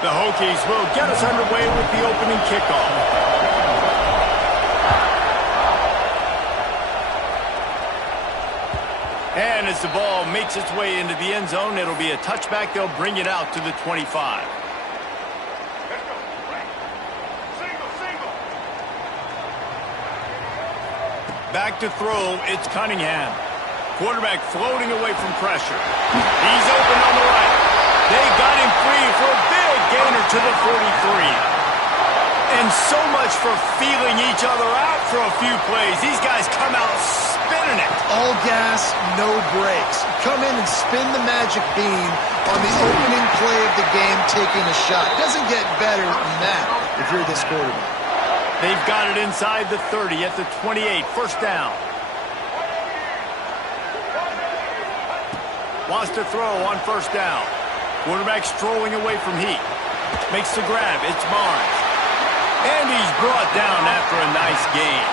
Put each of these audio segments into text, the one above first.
The Hokies will get us underway with the opening kickoff. And as the ball makes its way into the end zone, it'll be a touchback. They'll bring it out to the 25. Back to throw, it's Cunningham. Quarterback floating away from pressure. He's open on the right. They got him free for a big gainer to the 43. And so much for feeling each other out for a few plays. These guys come out spinning it. All gas, no brakes. Come in and spin the magic bean on the opening play of the game, taking a shot. Doesn't get better than that if you're this quarterback. They've got it inside the 30 at the 28. First down. Wants to throw on first down. Quarterback strolling away from Heat. Makes the grab. It's Barnes. And he's brought down after a nice gain.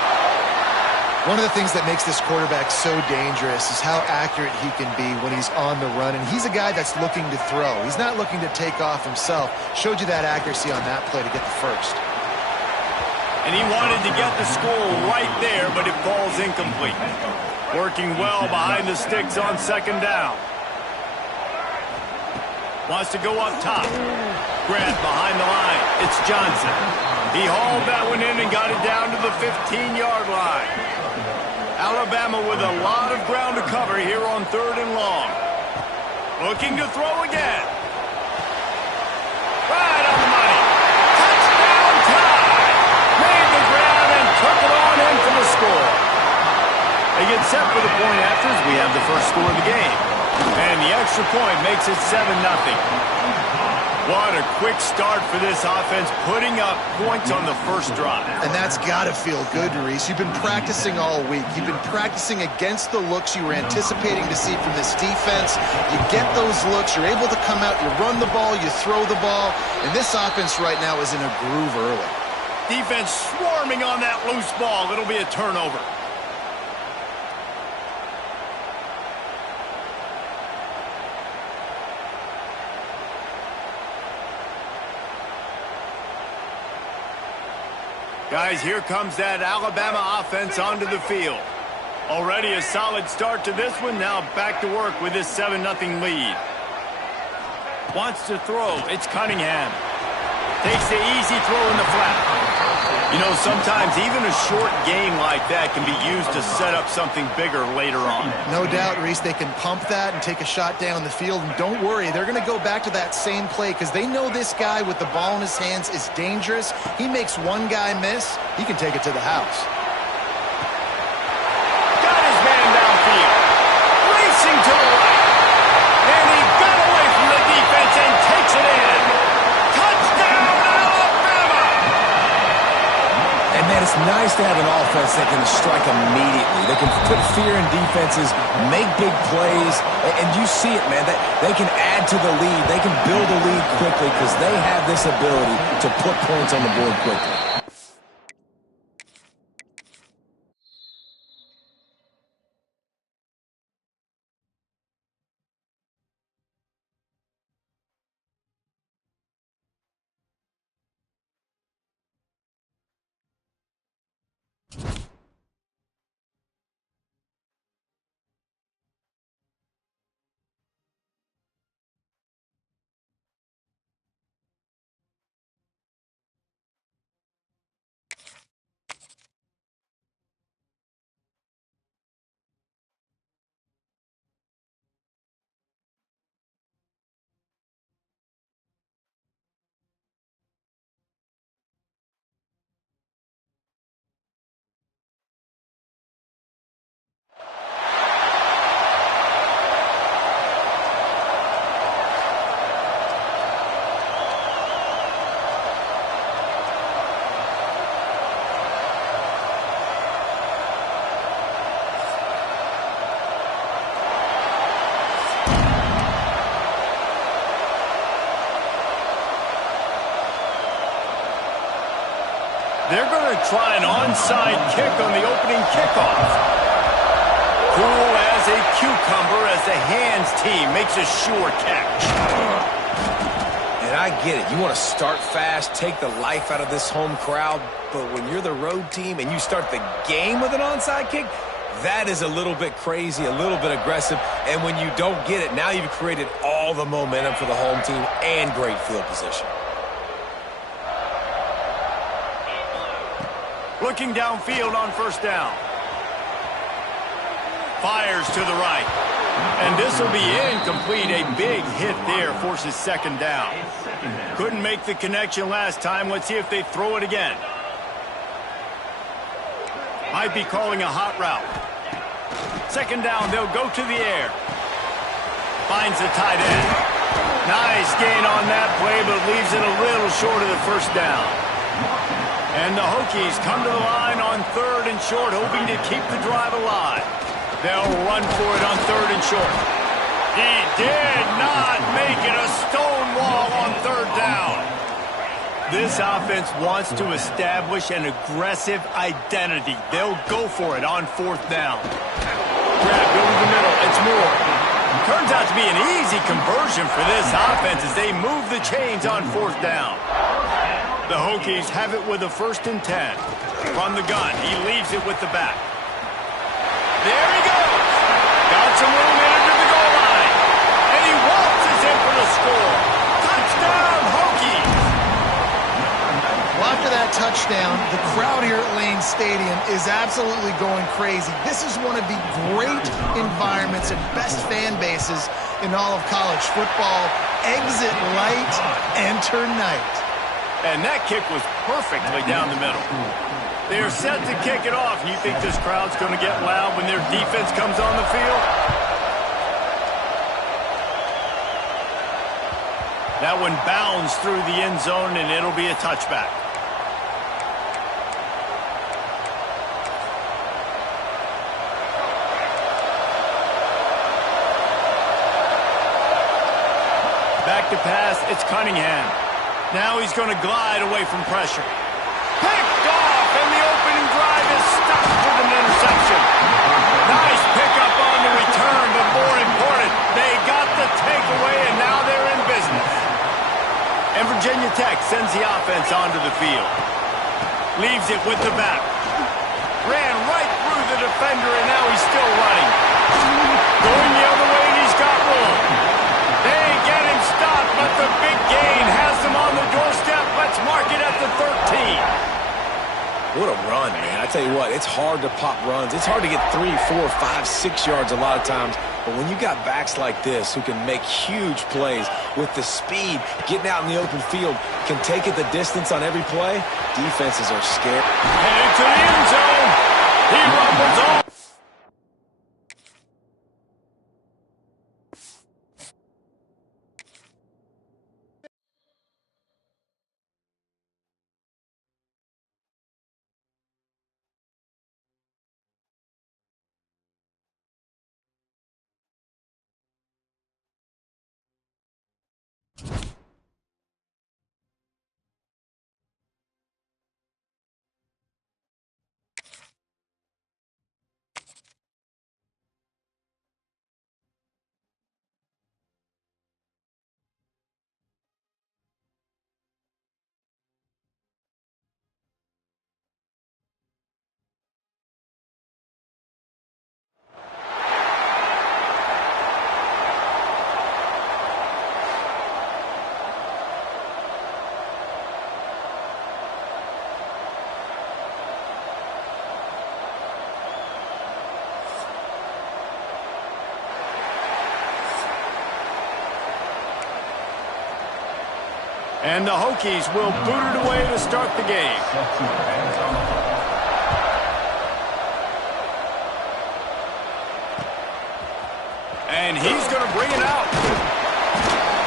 One of the things that makes this quarterback so dangerous is how accurate he can be when he's on the run. And he's a guy that's looking to throw. He's not looking to take off himself. Showed you that accuracy on that play to get the first. And he wanted to get the score right there, but it falls incomplete. Working well behind the sticks on second down. Wants to go up top. Grab behind the line. It's Johnson. He hauled that one in and got it down to the 15-yard line. Alabama with a lot of ground to cover here on third and long. Looking to throw again. Right on the money. Touchdown tie. Made the grab and took it on in for the score. They get set for the point after as we have the first score of the game. And the extra point makes it 7-0. What a quick start for this offense, putting up points on the first drive. And that's got to feel good, Reese. You've been practicing all week. You've been practicing against the looks you were anticipating to see from this defense. You get those looks, you're able to come out, you run the ball, you throw the ball. And this offense right now is in a groove early. Defense swarming on that loose ball. It'll be a turnover. Guys, here comes that Alabama offense onto the field. Already a solid start to this one. Now back to work with this 7-0 lead. Wants to throw. It's Cunningham. Takes the easy throw in the flat. You know, sometimes even a short game like that can be used to set up something bigger later on. No doubt, Reese, they can pump that and take a shot down the field. And don't worry, they're going to go back to that same play because they know this guy with the ball in his hands is dangerous. He makes one guy miss, he can take it to the house. Got his man downfield. Racing to the right. And he got away from the defense and takes it in. Man, it's nice to have an offense that can strike immediately. They can put fear in defenses, make big plays, and you see it, man. They can add to the lead. They can build a lead quickly because they have this ability to put points on the board quickly. They're going to try an onside kick on the opening kickoff. Cool as a cucumber as the hands team makes a sure catch. And I I get it. You want to start fast, take the life out of this home crowd, but when you're the road team and you start the game with an onside kick, that is a little bit crazy, a little bit aggressive, and when you don't get it, now you've created all the momentum for the home team and great field position. Looking downfield on first down. Fires to the right. And this will be incomplete. A big hit there forces second down. Couldn't make the connection last time. Let's see if they throw it again. Might be calling a hot route. Second down, they'll go to the air. Finds the tight end. Nice gain on that play, but leaves it a little short of the first down. And the Hokies come to the line on 3rd and short, hoping to keep the drive alive. They'll run for it on 3rd and short. He did not make it. A stone wall on 3rd down. This offense wants to establish an aggressive identity. They'll go for it on 4th down. Grab over the middle. It's Moore. Turns out to be an easy conversion for this offense as they move the chains on 4th down. The Hokies have it with a 1st and 10. From the gun, he leaves it with the back. There he goes. Got some room in under the goal line. And he waltzes in for the score. Touchdown, Hokies. Well, after that touchdown, the crowd here at Lane Stadium is absolutely going crazy. This is one of the great environments and best fan bases in all of college football. Exit light, enter night. And that kick was perfectly down the middle. They're set to kick it off. You think this crowd's going to get loud when their defense comes on the field? That one bounds through the end zone, and it'll be a touchback. Back to pass, it's Cunningham. Now he's going to glide away from pressure. Picked off, and the opening drive is stopped with an interception. Nice pickup on the return, but more important, they got the takeaway, and now they're in business. And Virginia Tech sends the offense onto the field. Leaves it with the back. Ran right through the defender, and now he's still running. Going the other way, and he's got room. They get him stopped, but the big gain has them on the doorstep. Let's mark it at the 13. What a run, man. I tell you what, it's hard to pop runs. It's hard to get 3, 4, 5, 6 yards a lot of times. But when you got backs like this who can make huge plays with the speed, getting out in the open field, can take it the distance on every play, defenses are scared. Headed to the end zone. He rumbles on. And the Hokies will boot it away to start the game. And he's going to bring it out.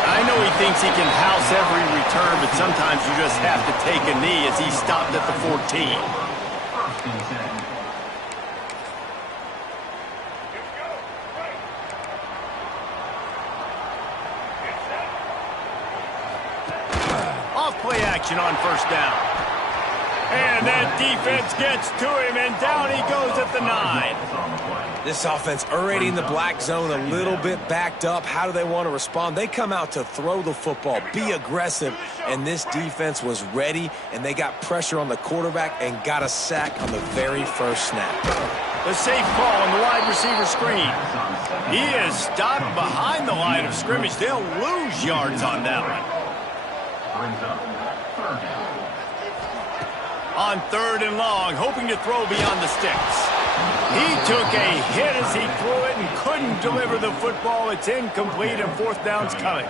I know he thinks he can house every return, but sometimes you just have to take a knee as he stopped at the 14. Play action on first down. And that defense gets to him, and down he goes at the 9. This offense already in the black zone, a little bit backed up. How do they want to respond? They come out to throw the football, be aggressive, and this defense was ready, and they got pressure on the quarterback and got a sack on the very first snap. The safe call on the wide receiver screen. He is stopped behind the line of scrimmage. They'll lose yards on that one. On 3rd and long, hoping to throw beyond the sticks. He took a hit as he threw it and couldn't deliver the football. It's incomplete, and 4th down's coming.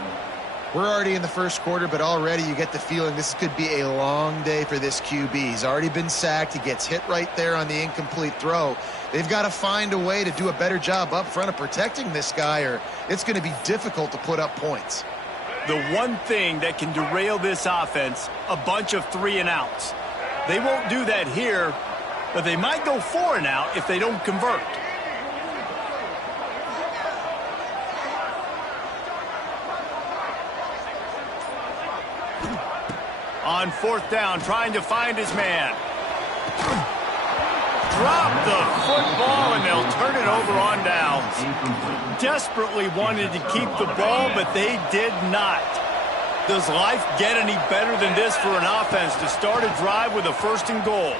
We're already in the first quarter, but already you get the feeling this could be a long day for this QB. He's already been sacked. He gets hit right there on the incomplete throw. They've got to find a way to do a better job up front of protecting this guy, or it's going to be difficult to put up points. The one thing that can derail this offense, a bunch of 3-and-outs. They won't do that here, but they might go 4-and-out if they don't convert. On 4th down, trying to find his man. Drop the football, and they'll turn it over on downs. Desperately wanted to keep the ball, but they did not. Does life get any better than this for an offense to start a drive with a 1st and goal?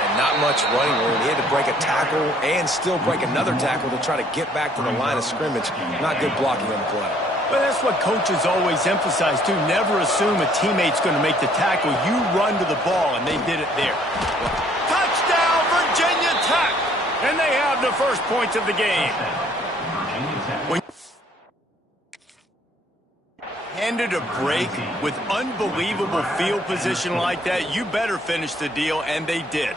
And not much running room. He had to break a tackle and still break another tackle to try to get back to the line of scrimmage. Not good blocking on the play. But that's what coaches always emphasize, too. Never assume a teammate's going to make the tackle. You run to the ball, and they did it there. Touchdown, Virginia Tech! And they have the first points of the game. When handed a break with unbelievable field position like that, you better finish the deal, and they did.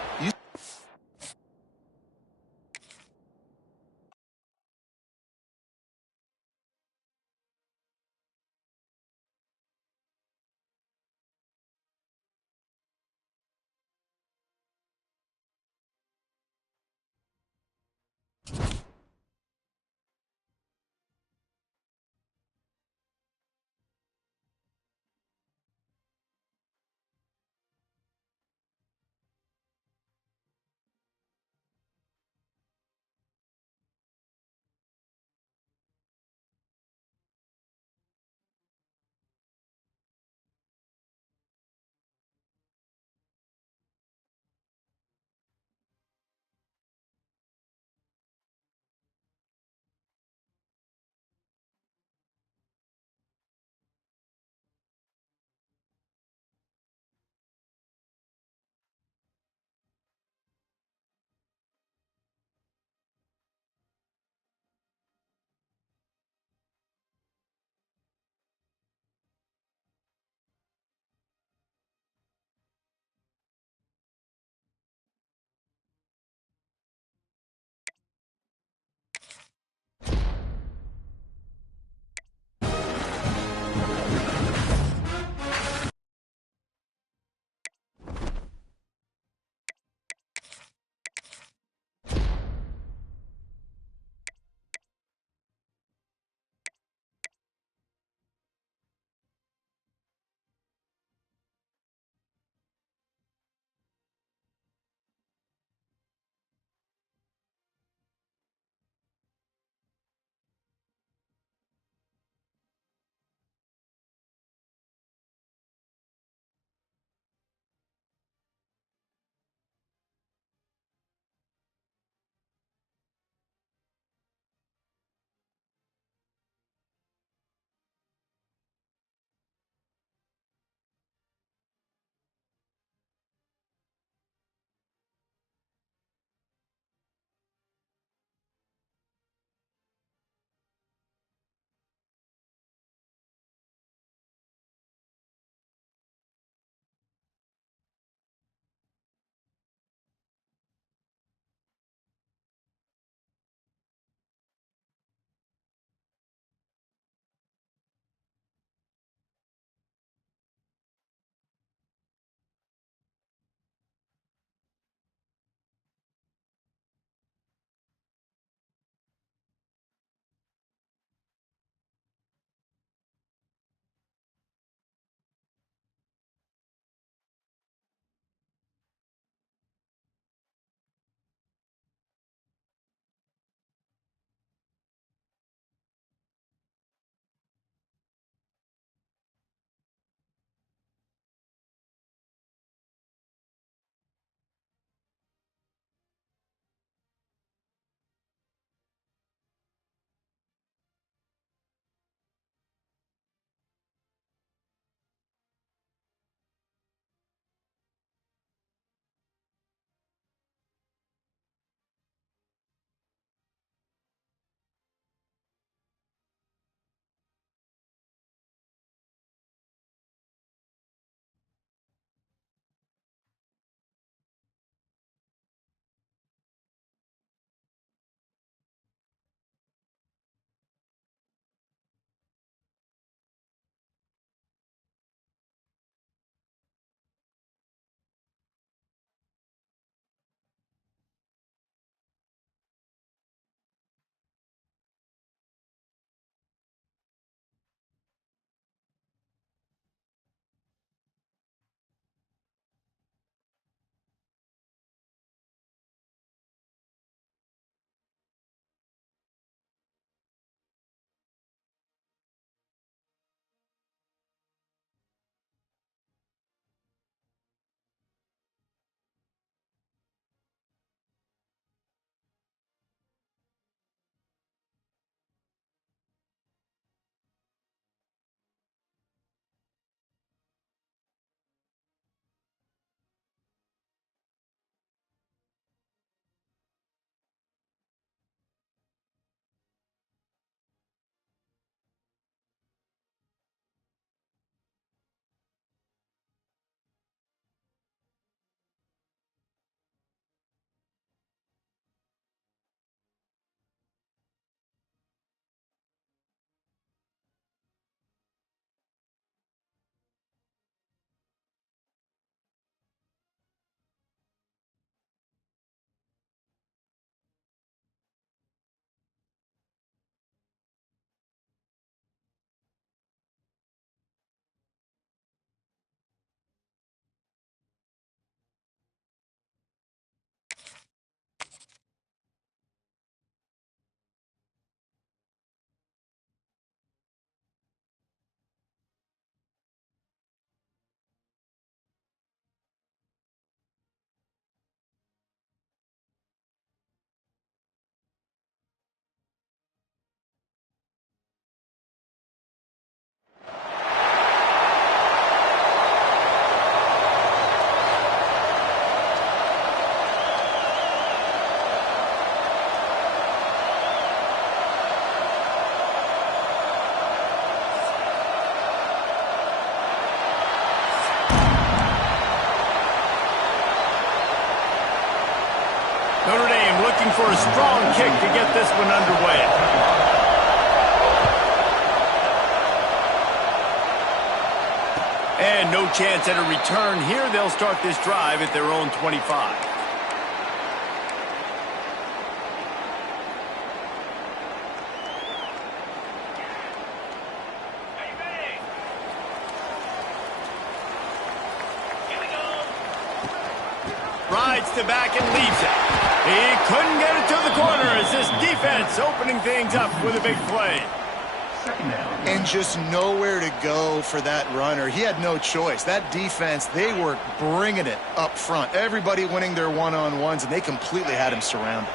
for a strong kick to get this one underway. And no chance at a return here. They'll start this drive at their own 25. Rides to back and leaves it. He couldn't get it to the corner as this defense opening things up with a big play. And just nowhere to go for that runner. He had no choice. That defense, they were bringing it up front. Everybody winning their one-on-ones, and they completely had him surrounded.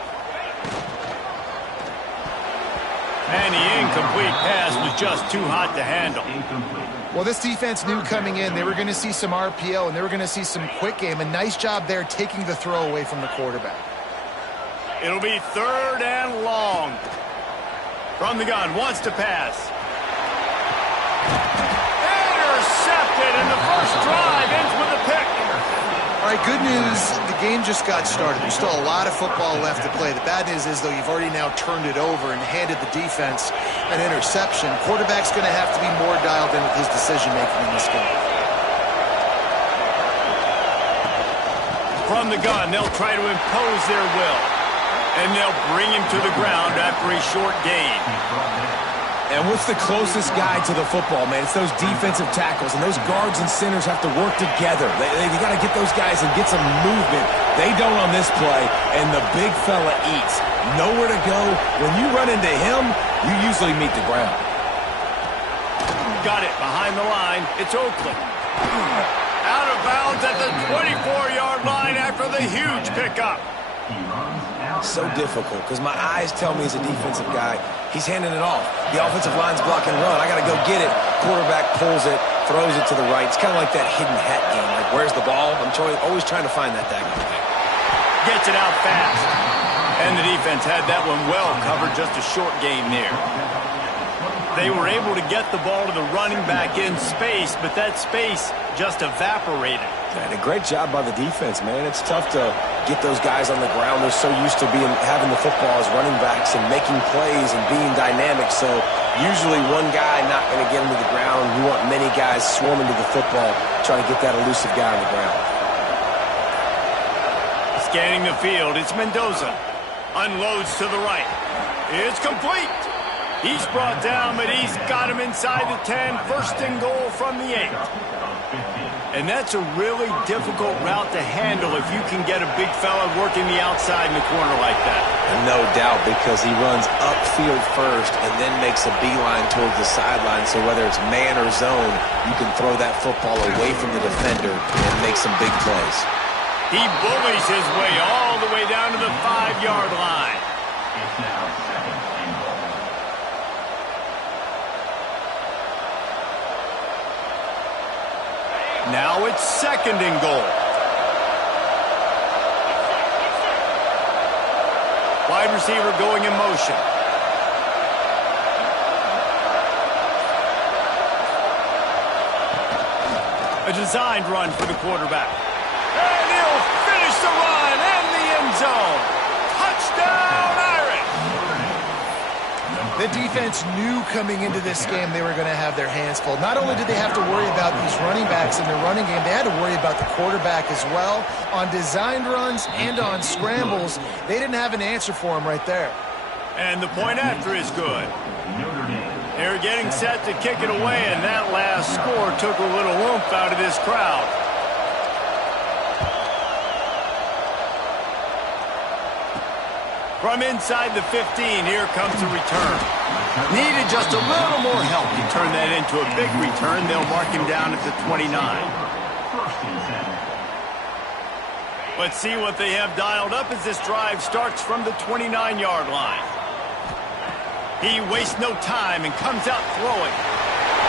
And the incomplete pass was just too hot to handle. Well, this defense knew coming in they were going to see some RPO and they were going to see some quick game. A nice job there taking the throw away from the quarterback. It'll be 3rd and long. From the gun, wants to pass. Intercepted, and the first drive ends with a pick. All right, good news, the game just got started. There's still a lot of football left to play. The bad news is, though, you've already now turned it over and handed the defense an interception. Quarterback's going to have to be more dialed in with his decision-making in this game. From the gun, they'll try to impose their will. And they'll bring him to the ground after a short gain. And what's the closest guy to the football, man? It's those defensive tackles, and those guards and centers have to work together. They got to get those guys and get some movement. They don't on this play, and the big fella eats. Nowhere to go. When you run into him, you usually meet the ground. Got it behind the line. It's Oakland. Out of bounds at the 24-yard line after the huge pickup. So difficult because my eyes tell me as a defensive guy, he's handing it off. The offensive line's blocking run. I got to go get it. Quarterback pulls it, throws it to the right. It's kind of like that hidden hat game. Like, where's the ball? I'm always trying to find that daggone thing. Gets it out fast. And the defense had that one well covered. Just a short gain there. They were able to get the ball to the running back in space, but that space just evaporated. And a great job by the defense, man. It's tough to get those guys on the ground. They're so used to having the football as running backs and making plays and being dynamic. So usually one guy not going to get him to the ground. You want many guys swarming to the football, trying to get that elusive guy on the ground. Scanning the field, it's Mendoza. Unloads to the right. It's complete. He's brought down, but he's got him inside the 10. First and goal from the 8. And that's a really difficult route to handle if you can get a big fella working the outside in the corner like that. And no doubt, because he runs upfield first and then makes a beeline towards the sideline. So whether it's man or zone, you can throw that football away from the defender and make some big plays. He bullies his way all the way down to the 5-yard line. Now it's 2nd and goal. Wide receiver going in motion. A designed run for the quarterback. And he'll finish the run in the end zone. Touchdown, Irish! The defense knew coming into this game they were going to have their hands full. Not only did they have to worry about these running backs in their running game, they had to worry about the quarterback as well. On designed runs and on scrambles, they didn't have an answer for him right there. And the point after is good. They're getting set to kick it away, and that last score took a little oomph out of this crowd. From inside the 15, here comes the return. Needed just a little more help to turn that into a big return. They'll mark him down at the 29. Let's see what they have dialed up as this drive starts from the 29-yard line. He wastes no time and comes out throwing.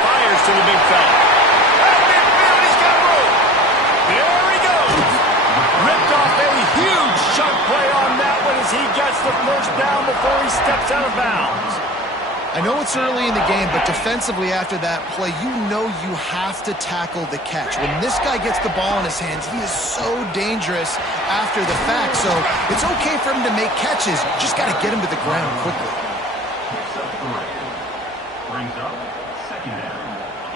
Fires to the big fella. At midfield, he's got room. There he goes. Ripped off a huge chunk play on that one as he gets the first down before he steps out of bounds. I know it's early in the game, but defensively after that play, you know you have to tackle the catch. When this guy gets the ball in his hands, he is so dangerous after the fact. So it's okay for him to make catches. You just got to get him to the ground quickly.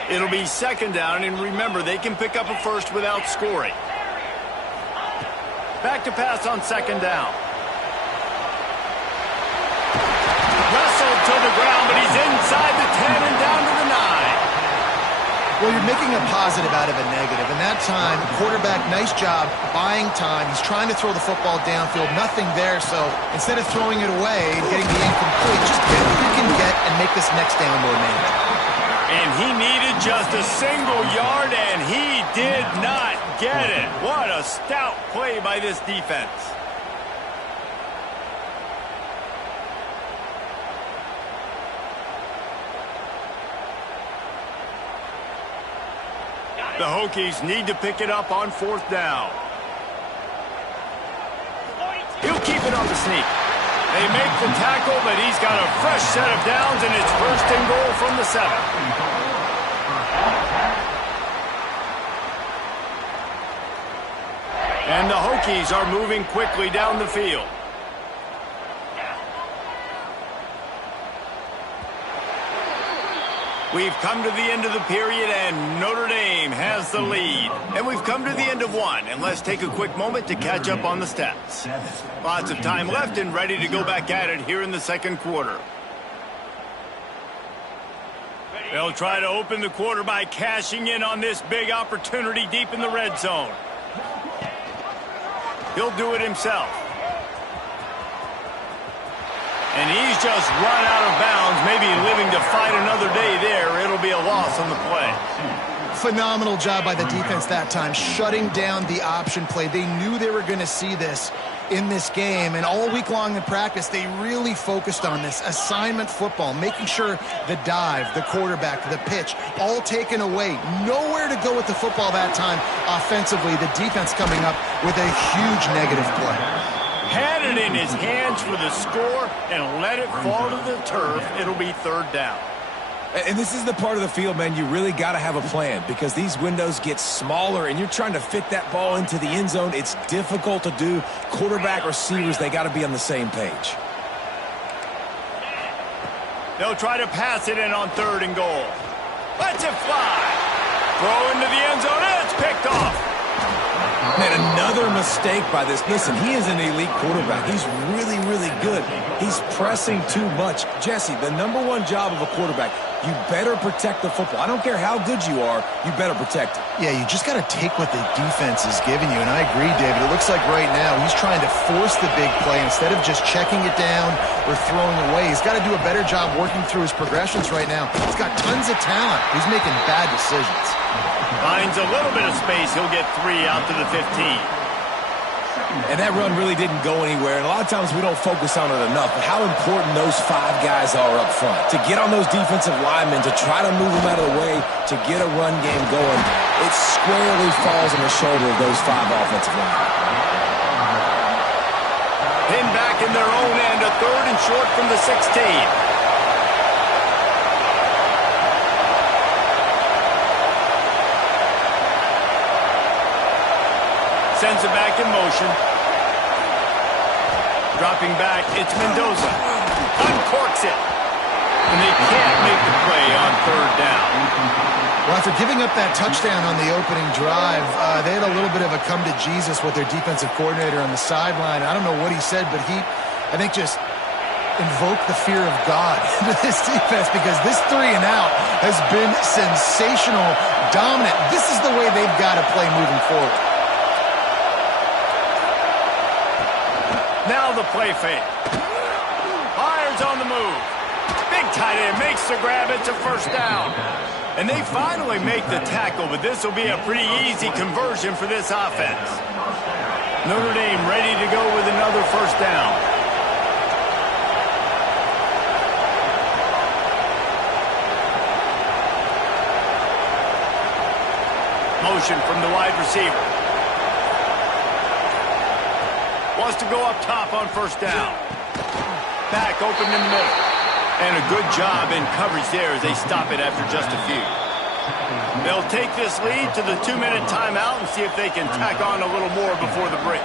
It'll be second down, and remember, they can pick up a first without scoring. Back to pass on second down. Wrestled to the ground, but he's inside the 10 and down to the 9. Well, you're making a positive out of a negative. And that time, quarterback, nice job buying time. He's trying to throw the football downfield. Nothing there, so instead of throwing it away and getting the incomplete, just get what you can get and make this next down more manageable. And he needed just a single yard, and he did not get it. What a stout play by this defense. The Hokies need to pick it up on fourth down. He'll keep it on the sneak. They make the tackle, but he's got a fresh set of downs, and it's first and goal from the 7. And the Hokies are moving quickly down the field. We've come to the end of the period, and Notre Dame has the lead. And we've come to the end of one, and let's take a quick moment to catch up on the stats. Lots of time left and ready to go back at it here in the second quarter. They'll try to open the quarter by cashing in on this big opportunity deep in the red zone. He'll do it himself. And he's just run out of bounds, maybe living to fight another day there. It'll be a loss on the play. Phenomenal job by the defense that time, shutting down the option play. They knew they were going to see this in this game, and all week long in practice, they really focused on this assignment football, making sure the dive, the quarterback, the pitch, all taken away. Nowhere to go with the football that time offensively. The defense coming up with a huge negative play. Had it in his hands for the score and let it fall to the turf. It'll be third down. And this is the part of the field, man, you really got to have a plan because these windows get smaller and you're trying to fit that ball into the end zone. It's difficult to do. Quarterback, receivers, they got to be on the same page. They'll try to pass it in on third and goal. Lets it fly. Throw into the end zone, and it's picked off. Man, another mistake by this. Listen, he is an elite quarterback. He's really, really good. He's pressing too much. Jesse, the #1 job of a quarterback, you better protect the football. I don't care how good you are, you better protect it. Yeah, you just got to take what the defense is giving you, and I agree, David. It looks like right now he's trying to force the big play instead of just checking it down or throwing away. He's got to do a better job working through his progressions right now. He's got tons of talent. He's making bad decisions. Finds a little bit of space. He'll get 3 out to the 15. And that run really didn't go anywhere. And a lot of times we don't focus on it enough. But how important those 5 guys are up front. To get on those defensive linemen, to try to move them out of the way, to get a run game going, it squarely falls on the shoulder of those 5 offensive linemen. Pinned back in their own end, a third and short from the 16. Sends it back in motion. Dropping back, it's Mendoza. Uncorks it. And they can't make the play on third down. Well, after giving up that touchdown on the opening drive, they had a little bit of a come to Jesus with their defensive coordinator on the sideline. I don't know what he said, but he, I think, just invoked the fear of God into this defense because this 3 and out has been sensational, dominant. This is the way they've got to play moving forward. Now the play fake. Fires on the move. Big tight end makes the grab. It's a first down. And they finally make the tackle, but this will be a pretty easy conversion for this offense. Notre Dame ready to go with another first down. Motion from the wide receiver. Wants to go up top on first down. Back open in the middle. And a good job in coverage there as they stop it after just a few. They'll take this lead to the 2-minute timeout and see if they can tack on a little more before the break.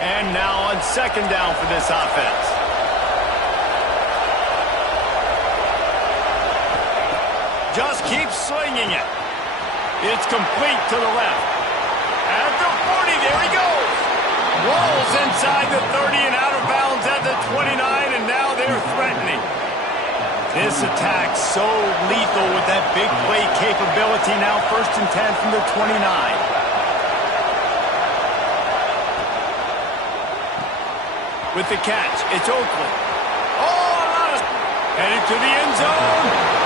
And now on second down for this offense. Just keep slinging it. It's complete to the left. At the 40, there he goes. Rolls inside the 30 and out of bounds at the 29, and now they're threatening. This attack so lethal with that big play capability. Now 1st and 10 from the 29. With the catch, it's Oakland. Oh, headed to the end zone.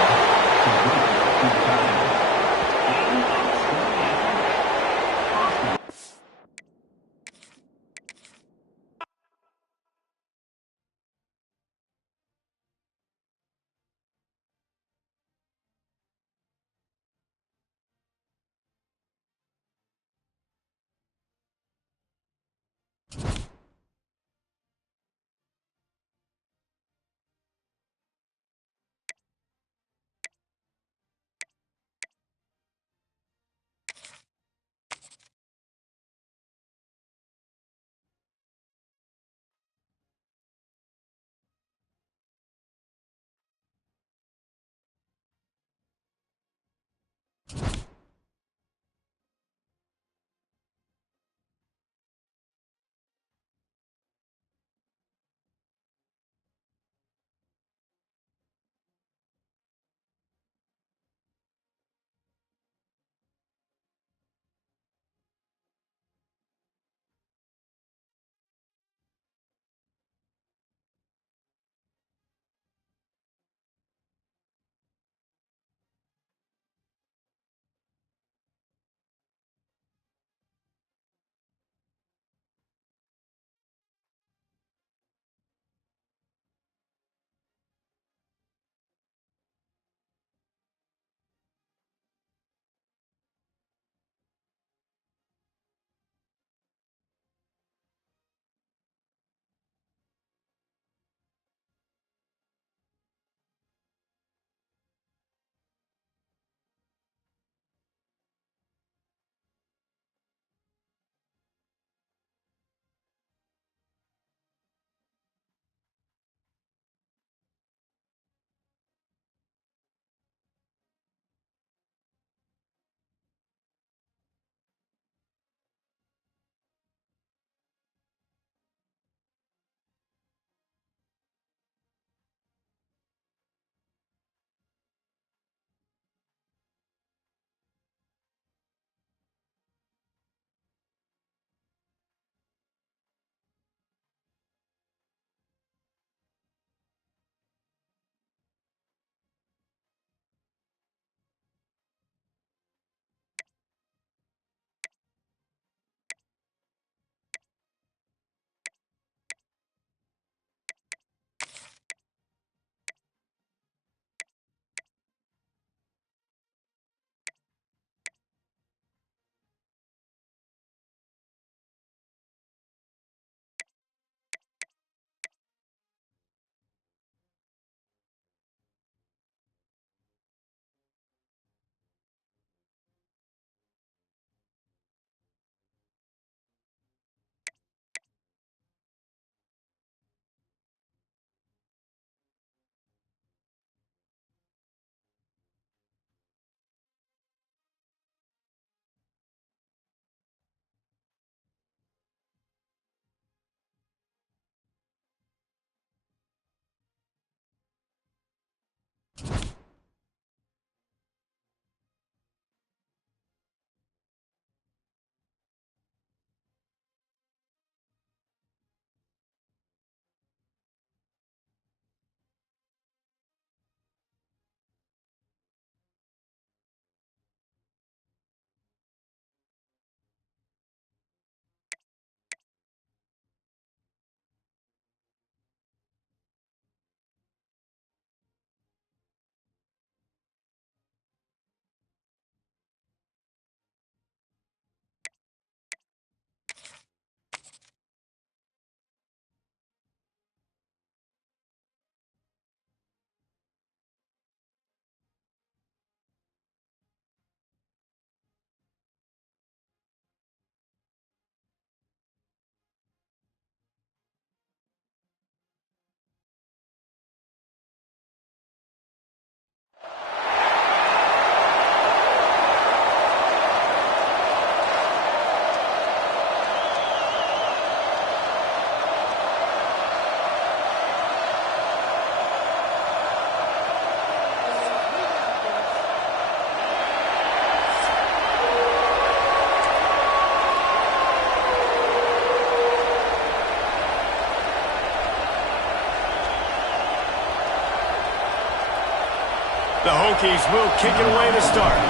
The Hokies will kick it away to start.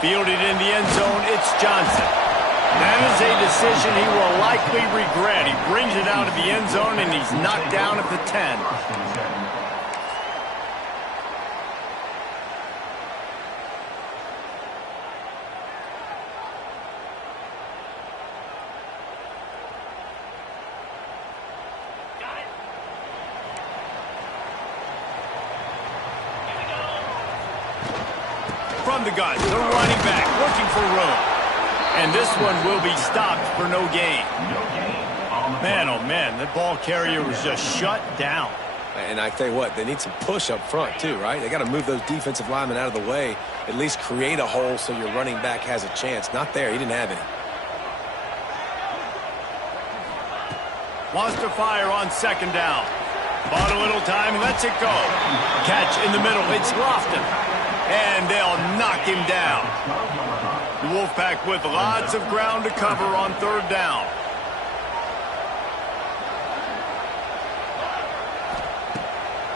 Fielded in the end zone, it's Johnson. That is a decision he will likely regret. He brings it out of the end zone, and he's knocked down at the 10. From the gun, the running back looking for room. And this one will be stopped for no gain. Man, oh man, that ball carrier was just shut down. And I tell you what, they need some push up front too, right? They got to move those defensive linemen out of the way, at least create a hole so your running back has a chance. Not there, he didn't have any. Wants to fire on second down. Bought a little time, lets it go. Catch in the middle, it's Lofton. And they'll knock him down. The Wolfpack with lots of ground to cover on third down.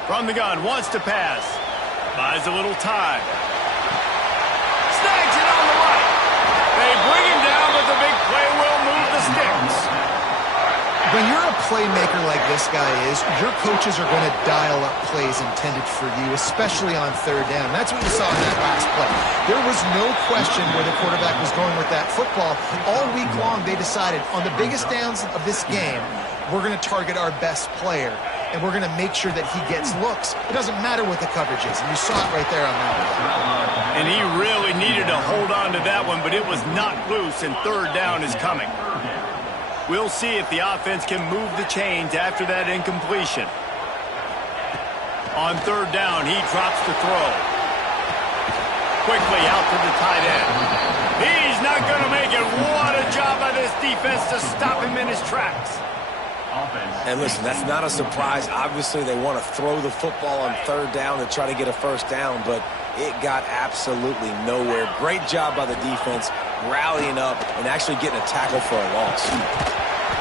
From the gun, wants to pass. Buys a little time. Snags it on the right. They bring him down, but the big play will move the sticks. When you're a playmaker like this guy is, your coaches are going to dial up plays intended for you, especially on third down. That's what you saw in that last play. There was no question where the quarterback was going with that football. All week long, they decided on the biggest downs of this game, we're going to target our best player, and we're going to make sure that he gets looks. It doesn't matter what the coverage is, and you saw it right there on that one. And he really needed to hold on to that one, but it was knocked loose, and third down is coming. We'll see if the offense can move the chains after that incompletion. On third down, he drops the throw. Quickly out to the tight end. He's not going to make it. What a job by this defense to stop him in his tracks. And listen, that's not a surprise. Obviously, they want to throw the football on third down to try to get a first down, but it got absolutely nowhere. Great job by the defense, rallying up and actually getting a tackle for a loss.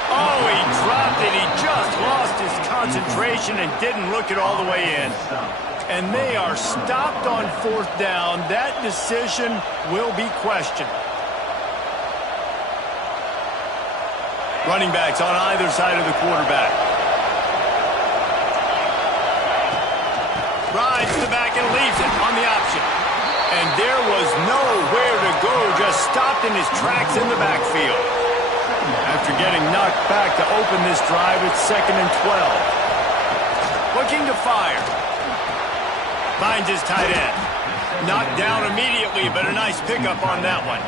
Oh, he dropped it. He just lost his concentration and didn't look it all the way in. And they are stopped on fourth down. That decision will be questioned. Running backs on either side of the quarterback. Rides to the back and leaves it on the option. And there was nowhere to go, just stopped in his tracks in the backfield. After getting knocked back to open this drive, it's 2nd and 12. Looking to fire. Finds his tight end. Knocked down immediately, but a nice pickup on that one.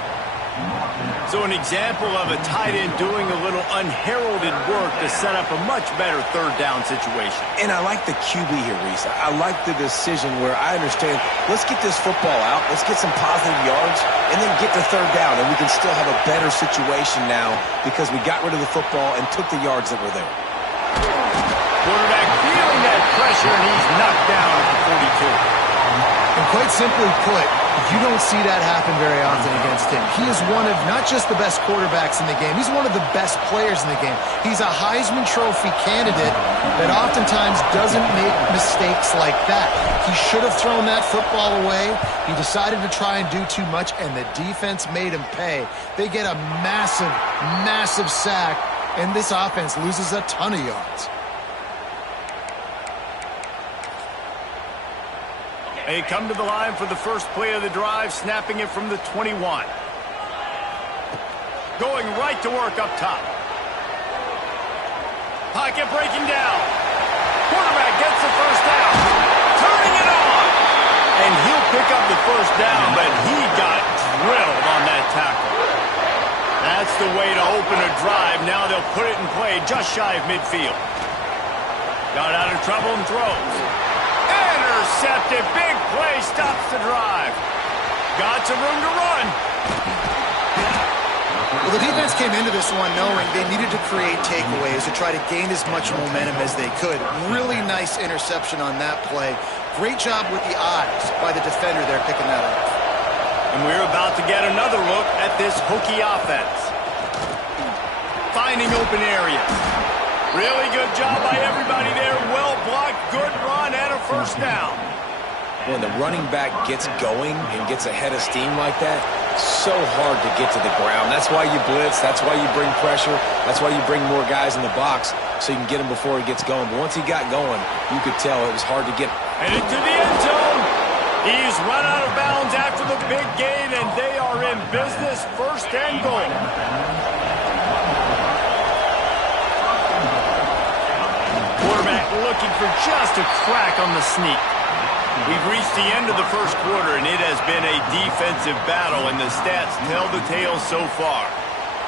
So an example of a tight end doing a little unheralded work to set up a much better third down situation. And I like the QB here, Reese. I like the decision where I understand, let's get this football out, let's get some positive yards, and then get to third down, and we can still have a better situation now because we got rid of the football and took the yards that were there. Quarterback feeling that pressure, and he's knocked down at the 42. And quite simply put, you don't see that happen very often against him. He is one of not just the best quarterbacks in the game, he's one of the best players in the game. He's a Heisman Trophy candidate that oftentimes doesn't make mistakes like that. He should have thrown that football away. He decided to try and do too much, and the defense made him pay. They get a massive, massive sack, and this offense loses a ton of yards. They come to the line for the first play of the drive, snapping it from the 21. Going right to work up top. Pocket breaking down. Quarterback gets the first down. Turning it on. And he'll pick up the first down, but he got drilled on that tackle. That's the way to open a drive. Now they'll put it in play just shy of midfield. Got out of trouble and throws. Intercepted. Big play stops the drive. Got some room to run. Well, the defense came into this one knowing they needed to create takeaways to try to gain as much momentum as they could. Really nice interception on that play. Great job with the eyes by the defender there picking that up. And we're about to get another look at this Hokie offense. Finds finding open areas. Really good job by everybody there. Well blocked, good run, and a first down. When the running back gets going and gets a head of steam like that, so hard to get to the ground. That's why you blitz. That's why you bring pressure. That's why you bring more guys in the box so you can get him before he gets going. But once he got going, you could tell it was hard to get. And into the end zone. He's run out of bounds after the big gain, and they are in business, first and goal. Quarterback looking for just a crack on the sneak. We've reached the end of the first quarter, and it has been a defensive battle, and the stats tell the tale so far.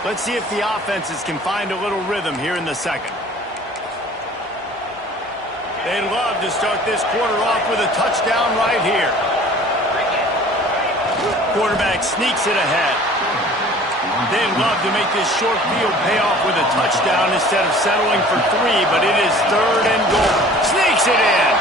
Let's see if the offenses can find a little rhythm here in the second. They'd love to start this quarter off with a touchdown right here. Quarterback sneaks it ahead. They'd love to make this short field pay off with a touchdown instead of settling for 3, but it is third and goal. Sneaks it in.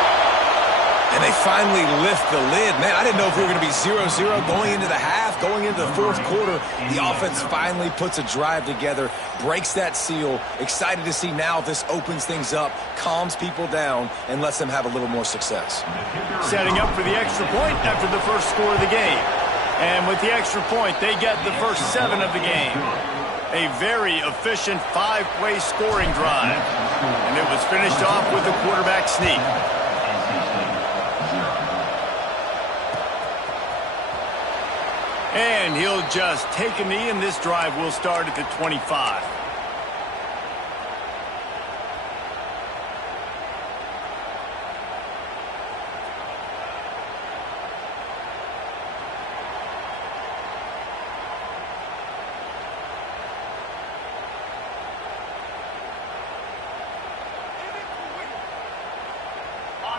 And they finally lift the lid. Man, I didn't know if we were going to be 0-0 going into the half, going into the fourth quarter. The offense finally puts a drive together, breaks that seal. Excited to see now if this opens things up, calms people down, and lets them have a little more success. Setting up for the extra point after the first score of the game. And with the extra point, they get the first 7 of the game. A very efficient 5-play scoring drive. And it was finished off with a quarterback sneak. And he'll just take a knee, and this drive will start at the 25.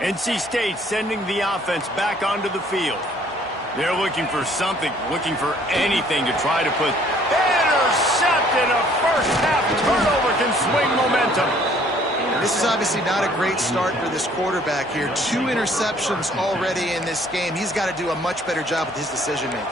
NC State sending the offense back onto the field. They're looking for something, looking for anything to try to put. Intercepted! A first-half turnover can swing momentum. This is obviously not a great start for this quarterback here. 2 interceptions already in this game. He's got to do a much better job with his decision-making.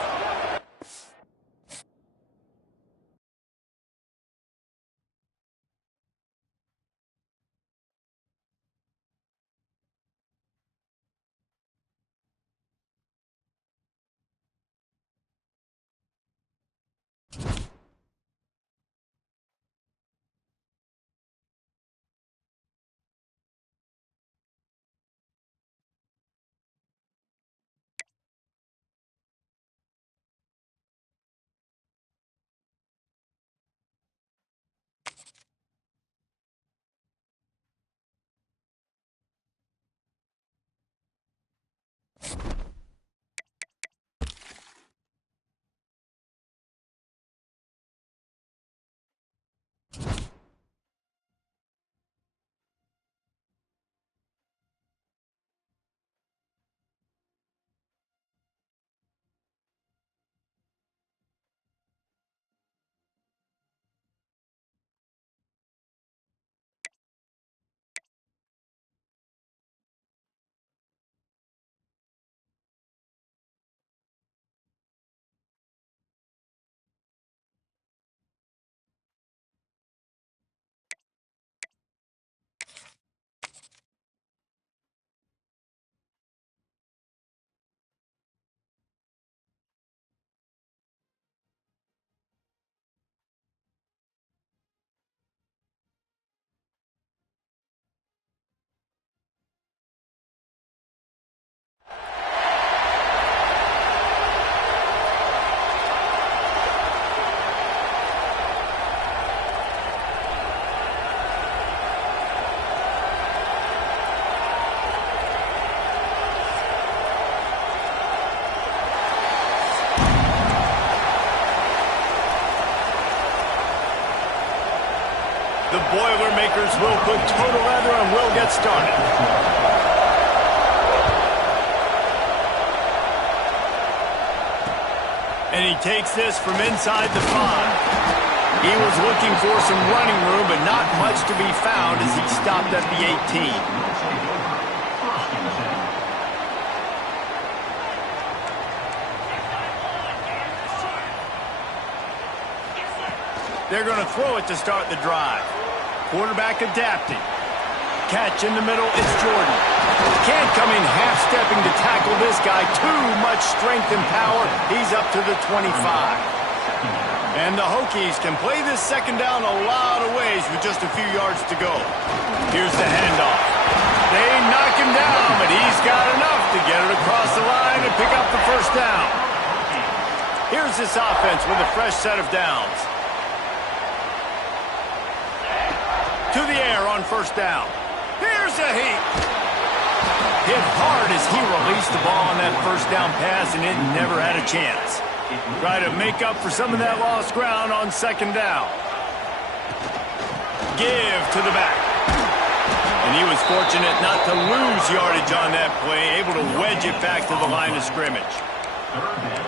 The Boilermakers will put total leather and will get started. And he takes this from inside the 5. He was looking for some running room, but not much to be found as he stopped at the 18. They're going to throw it to start the drive. Quarterback adapting. Catch in the middle, it's Jordan. Can't come in half-stepping to tackle this guy. Too much strength and power. He's up to the 25. And the Hokies can play this second down a lot of ways with just a few yards to go. Here's the handoff. They knock him down, but he's got enough to get it across the line and pick up the first down. Here's this offense with a fresh set of downs. To the air on first down. Here's a heat. Hit hard as he released the ball on that first down pass, and it never had a chance. Try to make up for some of that lost ground on second down. Give to the back. And he was fortunate not to lose yardage on that play, able to wedge it back to the line of scrimmage.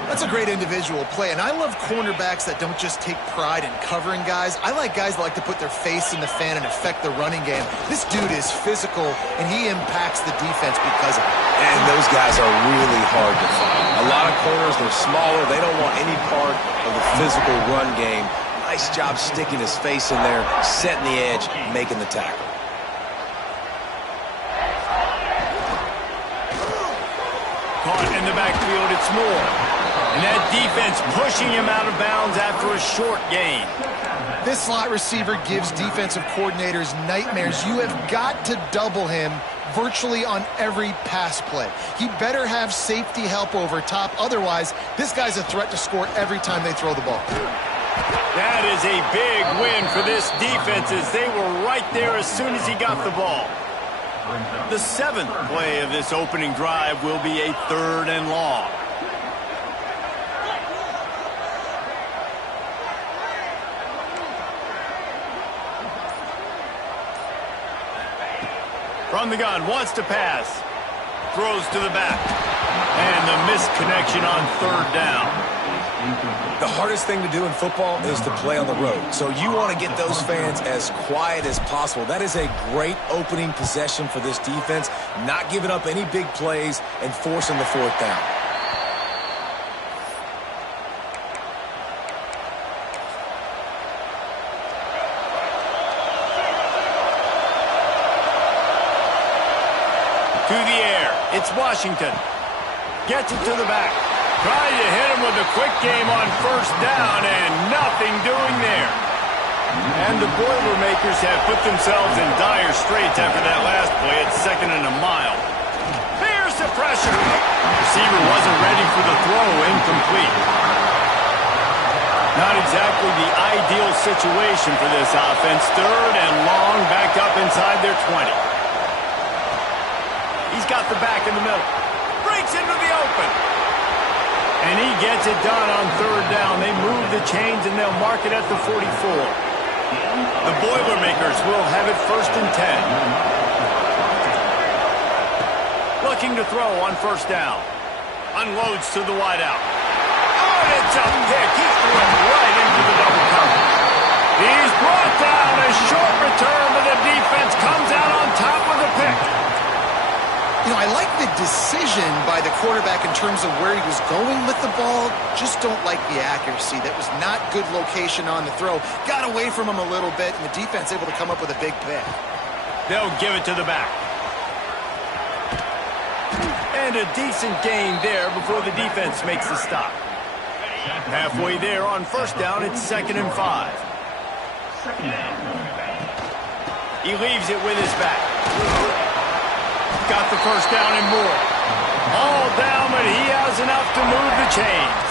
That's a great individual play, and I love cornerbacks that don't just take pride in covering guys. I like guys that like to put their face in the fan and affect the running game. This dude is physical, and he impacts the defense because of it. And those guys are really hard to find. A lot of corners, they're smaller. They don't want any part of the physical run game. Nice job sticking his face in there, setting the edge, making the tackle. Caught in the backfield, it's Moore. And that defense pushing him out of bounds after a short gain. This slot receiver gives defensive coordinators nightmares. You have got to double him virtually on every pass play. He better have safety help over top. Otherwise, this guy's a threat to score every time they throw the ball. That is a big win for this defense as they were right there as soon as he got the ball. The seventh play of this opening drive will be a 3rd and long. From the gun, wants to pass. Throws to the back. And the missed connection on 3rd down. The hardest thing to do in football is to play on the road. So you want to get those fans as quiet as possible. That is a great opening possession for this defense, not giving up any big plays and forcing the 4th down. To the air, it's Washington. Gets it to the back. Trying to hit him with a quick game on 1st down, and nothing doing there. And the Boilermakers have put themselves in dire straits after that last play at 2nd and a mile. Here's the pressure. Receiver wasn't ready for the throw, incomplete. Not exactly the ideal situation for this offense. 3rd and long, backed up inside their 20. He's got the back in the middle. Breaks into the open. And he gets it done on 3rd down. They move the chains and they'll mark it at the 44. The Boilermakers will have it 1st and 10. Looking to throw on 1st down. Unloads to the wideout. Oh, and it's a pick. He threw it right into the double coverage. He's brought down. A short return, but the defense comes out on top with a pick. You know, I like the decision by the quarterback in terms of where he was going with the ball. Just don't like the accuracy. That was not good location on the throw. Got away from him a little bit, and the defense able to come up with a big pick. They'll give it to the back. And a decent gain there before the defense makes the stop. Halfway there on 1st down, it's 2nd and 5. He leaves it with his back. Got the 1st down and more. All down, but he has enough to move the chains.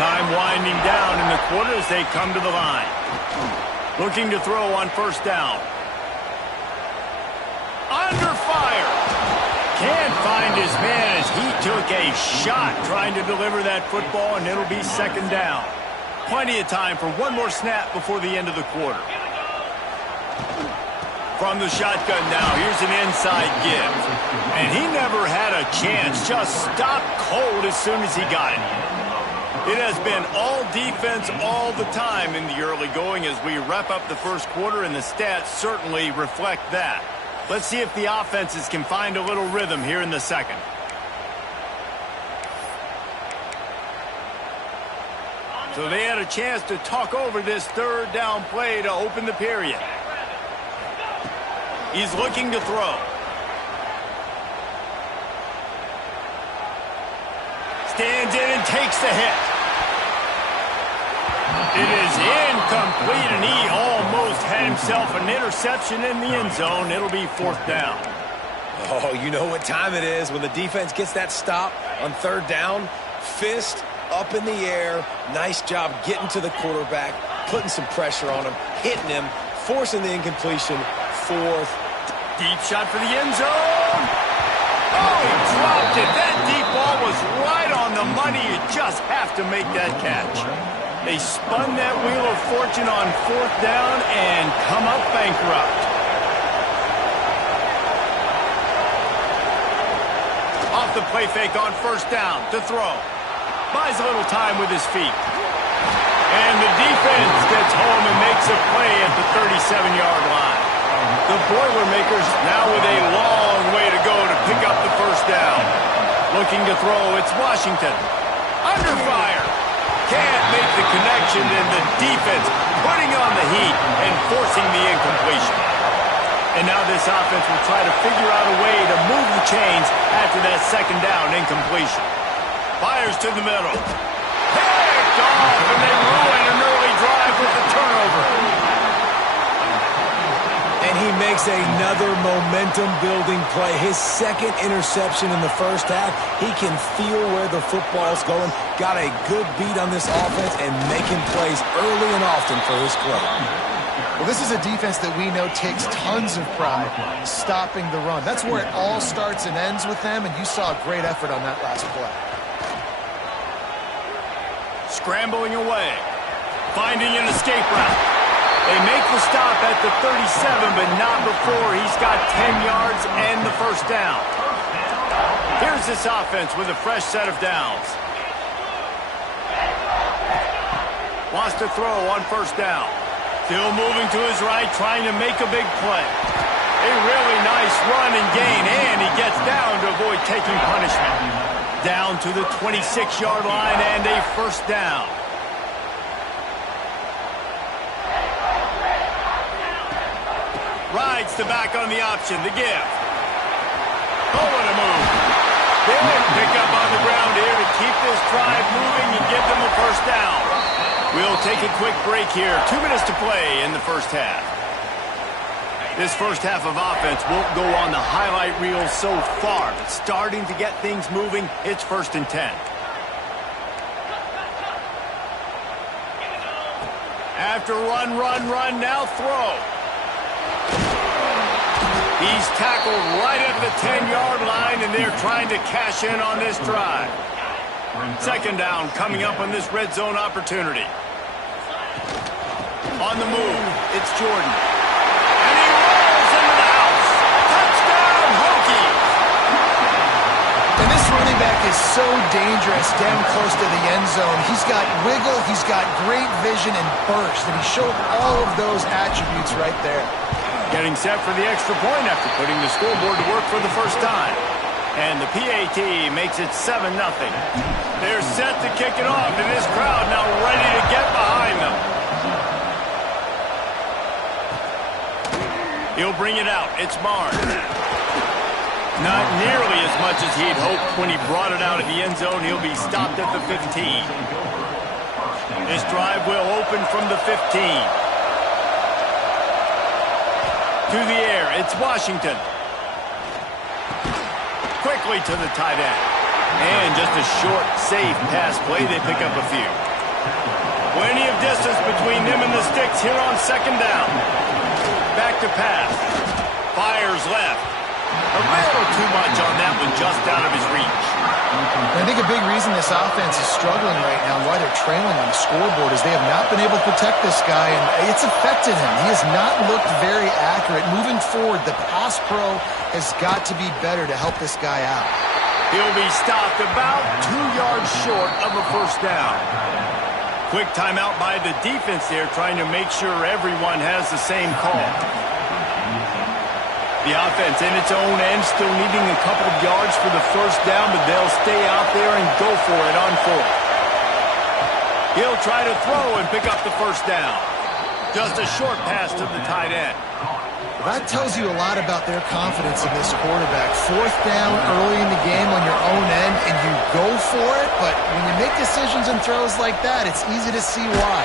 Time winding down in the quarter as they come to the line. Looking to throw on 1st down. Under fire. Can't find his man as he took a shot trying to deliver that football, and it'll be 2nd down. Plenty of time for one more snap before the end of the quarter. From the shotgun now, here's an inside give. And he never had a chance, just stopped cold as soon as he got it. It has been all defense all the time in the early going as we wrap up the 1st quarter, and the stats certainly reflect that. Let's see if the offenses can find a little rhythm here in the 2nd. So they had a chance to talk over this third down play to open the period. He's looking to throw. Stands in and takes the hit. It is incomplete, and he almost had himself an interception in the end zone. It'll be fourth down. Oh, you know what time it is when the defense gets that stop on third down. Fist up in the air. Nice job getting to the quarterback, putting some pressure on him, hitting him, forcing the incompletion. Fourth. Deep shot for the end zone. Oh, he dropped it. That deep ball was right on the money. You just have to make that catch. They spun that wheel of fortune on fourth down and come up bankrupt. Off the play fake on first down to throw. Buys a little time with his feet. And the defense gets home and makes a play at the 37-yard line. The Boilermakers now with a long way to go to pick up the first down. Looking to throw, it's Washington. Under fire. Can't make the connection, and the defense putting on the heat and forcing the incompletion. And now this offense will try to figure out a way to move the chains after that second down incompletion. Fires to the middle. Picked off, and they ruin an early drive with the turnover. And he makes another momentum-building play. His second interception in the first half. He can feel where the football's going. Got a good beat on this offense and making plays early and often for his club. Well, this is a defense that we know takes tons of pride stopping the run. That's where it all starts and ends with them, and you saw a great effort on that last play. Scrambling away. Finding an escape route. They make the stop at the 37, but not before he's got 10 yards and the first down. Here's this offense with a fresh set of downs. Wants to throw on first down. Still moving to his right, trying to make a big play. A really nice run and gain, and he gets down to avoid taking punishment. Down to the 26-yard line and a first down. Rides to back on the option, the give. Oh, what a move. Big pick up on the ground here to keep this drive moving and give them a first down. We'll take a quick break here. 2 minutes to play in the first half. This first half of offense won't go on the highlight reel so far, but starting to get things moving, it's 1st and 10. After run, now throw. He's tackled right at the 10-yard line, and they're trying to cash in on this drive. Second down coming up on this red zone opportunity. On the move, it's Jordan. And he rolls into the house. Touchdown, Hokies! And this running back is so dangerous down close to the end zone. He's got wiggle, he's got great vision and burst, and he showed all of those attributes right there. Getting set for the extra point after putting the scoreboard to work for the first time. And the PAT makes it 7-0. They're set to kick it off, and this crowd now ready to get behind them. He'll bring it out. It's Barnes. Not nearly as much as he'd hoped when he brought it out in the end zone. He'll be stopped at the 15. This drive will open from the 15. To the air, it's Washington. Quickly to the tight end. And just a short, safe pass play. They pick up a few. Plenty of distance between them and the sticks here on second down. Back to pass. Fires left. A little too much on that one, just out of his reach. I think a big reason this offense is struggling right now, why they're trailing on the scoreboard, is they have not been able to protect this guy, and it's affected him. He has not looked very accurate. Moving forward, the pass pro has got to be better to help this guy out. He'll be stopped about 2 yards short of a first down. Quick timeout by the defense there, trying to make sure everyone has the same call. The offense in its own end still needing a couple of yards for the first down, but they'll stay out there and go for it on fourth. He'll try to throw and pick up the first down. Just a short pass to the tight end. That tells you a lot about their confidence in this quarterback. Fourth down early in the game on your own end, and you go for it, but when you make decisions and throws like that, it's easy to see why.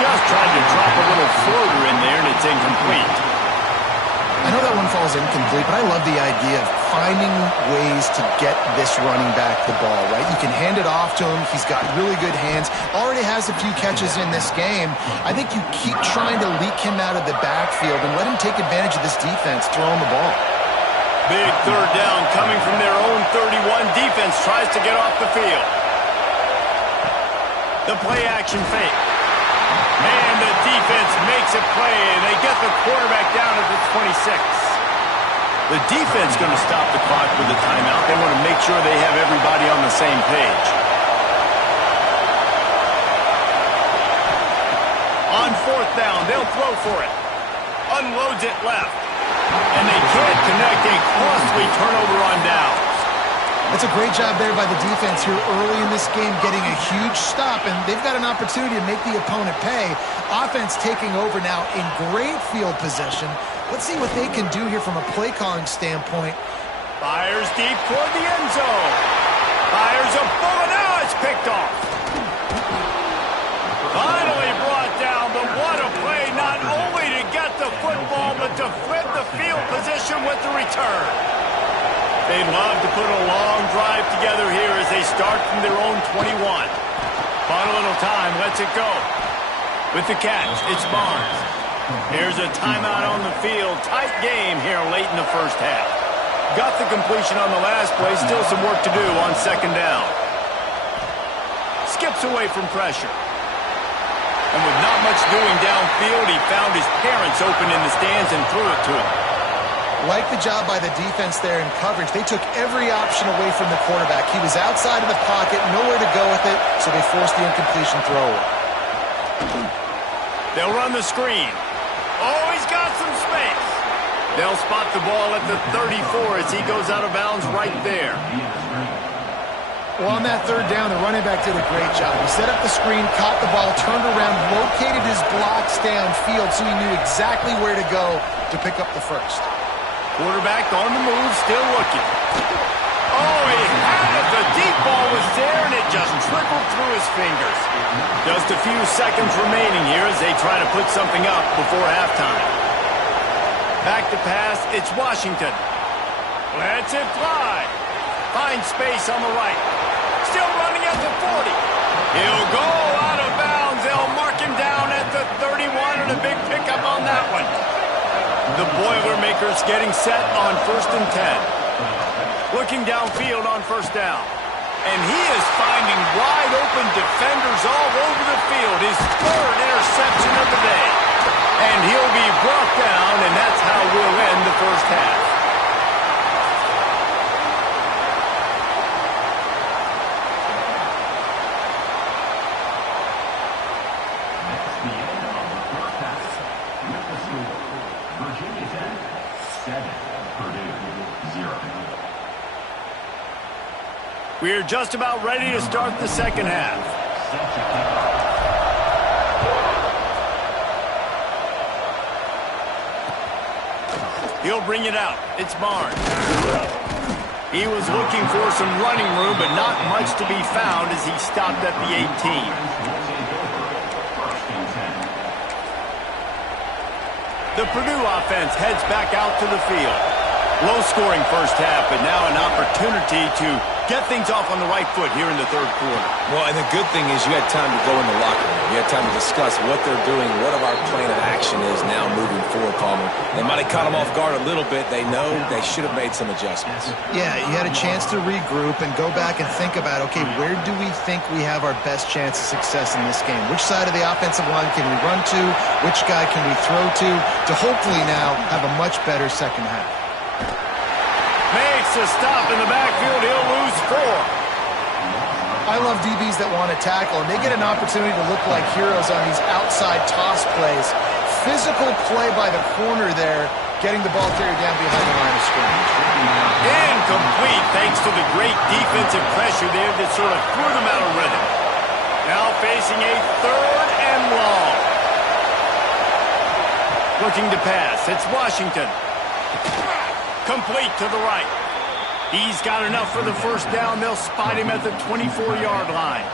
Just tried to drop a little floater in there, and it's incomplete. I know that one falls incomplete, but I love the idea of finding ways to get this running back the ball, right? You can hand it off to him. He's got really good hands. Already has a few catches in this game. I think you keep trying to leak him out of the backfield and let him take advantage of this defense throwing the ball. Big third down coming from their own 31. Defense tries to get off the field. The play action fake. And the defense makes a play, and they get the quarterback down at the 26. The defense going to stop the clock with a timeout. They want to make sure they have everybody on the same page. On fourth down, they'll throw for it. Unloads it left. And they can't connect a costly turnover on downs. That's a great job there by the defense here early in this game, getting a huge stop, and they've got an opportunity to make the opponent pay. Offense taking over now in great field position. Let's see what they can do here from a play calling standpoint. Fires deep toward the end zone. Fires a bullet. Now it's picked off. Finally brought down, but what a play, not only to get the football, but to flip the field position with the return. They'd love to put a long drive together here as they start from their own 21. Bought a little time, lets it go. With the catch, it's Barnes. Here's a timeout on the field. Tight game here late in the first half. Got the completion on the last play. Still some work to do on second down. Skips away from pressure. And with not much doing downfield, he found his parents open in the stands and threw it to him. Like the job by the defense there in coverage. They took every option away from the quarterback. He was outside of the pocket, nowhere to go with it, so they forced the incompletion throw. They'll run the screen. Oh, he's got some space. They'll spot the ball at the 34 as he goes out of bounds right there. Well, on that third down, the running back did a great job. He set up the screen, caught the ball, turned around, located his blocks downfield so he knew exactly where to go to pick up the first. Quarterback on the move, still looking. Oh, he had it. The deep ball was there, and it just trickled through his fingers. Just a few seconds remaining here as they try to put something up before halftime. Back to pass, it's Washington. Lets it fly. Finds space on the right. Still running at the 40. He'll go out of bounds. They'll mark him down at the 31, and a big pickup on that one. The Boilermakers getting set on 1st and 10. Looking downfield on first down. And he is finding wide open defenders all over the field. His third interception of the day. And he'll be brought down, and that's how we'll end the first half. We're just about ready to start the second half. He'll bring it out. It's Barnes. He was looking for some running room, but not much to be found as he stopped at the 18. The Purdue offense heads back out to the field. Low-scoring first half, but now an opportunity to get things off on the right foot here in the third quarter. Well, and the good thing is you had time to go in the locker room. You had time to discuss what they're doing, what our plan of action is now moving forward, Palmer. They might have caught them off guard a little bit. They know they should have made some adjustments. Yeah, you had a chance to regroup and go back and think about, okay, where do we think we have our best chance of success in this game? Which side of the offensive line can we run to? Which guy can we throw to hopefully now have a much better second half? Makes a stop in the backfield. He'll lose 4. I love DBs that want to tackle, and they get an opportunity to look like heroes on these outside toss plays. Physical play by the corner there, getting the ball carried down behind the line of scrimmage. Incomplete thanks to the great defensive pressure there that sort of threw them out of rhythm. Now facing a 3rd and long. Looking to pass. It's Washington. Complete to the right. He's got enough for the first down. They'll spot him at the 24-yard line.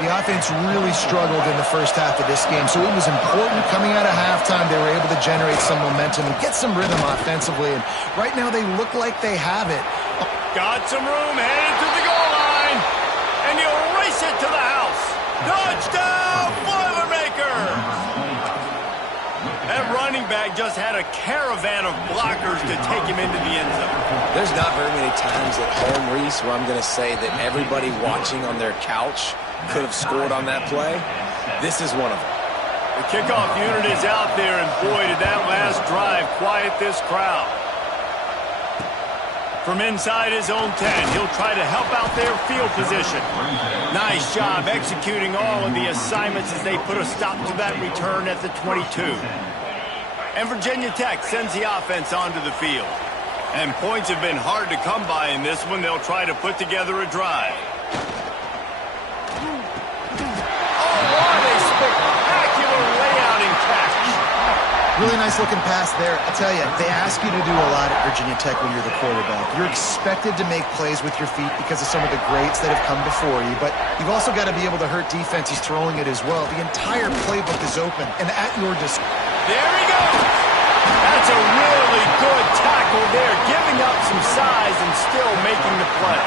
The offense really struggled in the first half of this game, so it was important coming out of halftime they were able to generate some momentum and get some rhythm offensively, and right now they look like they have it. Got some room, headed to the goal line, and he'll race it to the house. Touchdown, Boilermakers! That running back just had a caravan of blockers to take him into the end zone. There's not very many times at home, Reese, where I'm going to say that everybody watching on their couch could have scored on that play. This is one of them. The kickoff unit is out there, and boy, did that last drive quiet this crowd. From inside his own 10, he'll try to help out their field position. Nice job executing all of the assignments as they put a stop to that return at the 22. And Virginia Tech sends the offense onto the field. And points have been hard to come by in this one. They'll try to put together a drive. Oh, what a spectacular layout and catch. Really nice looking pass there. I'll tell you, they ask you to do a lot at Virginia Tech when you're the quarterback. You're expected to make plays with your feet because of some of the greats that have come before you, but you've also got to be able to hurt defenses throwing it as well. The entire playbook is open and at your disposal. There he goes. That's a really good tackle there, giving up some size and still making the play.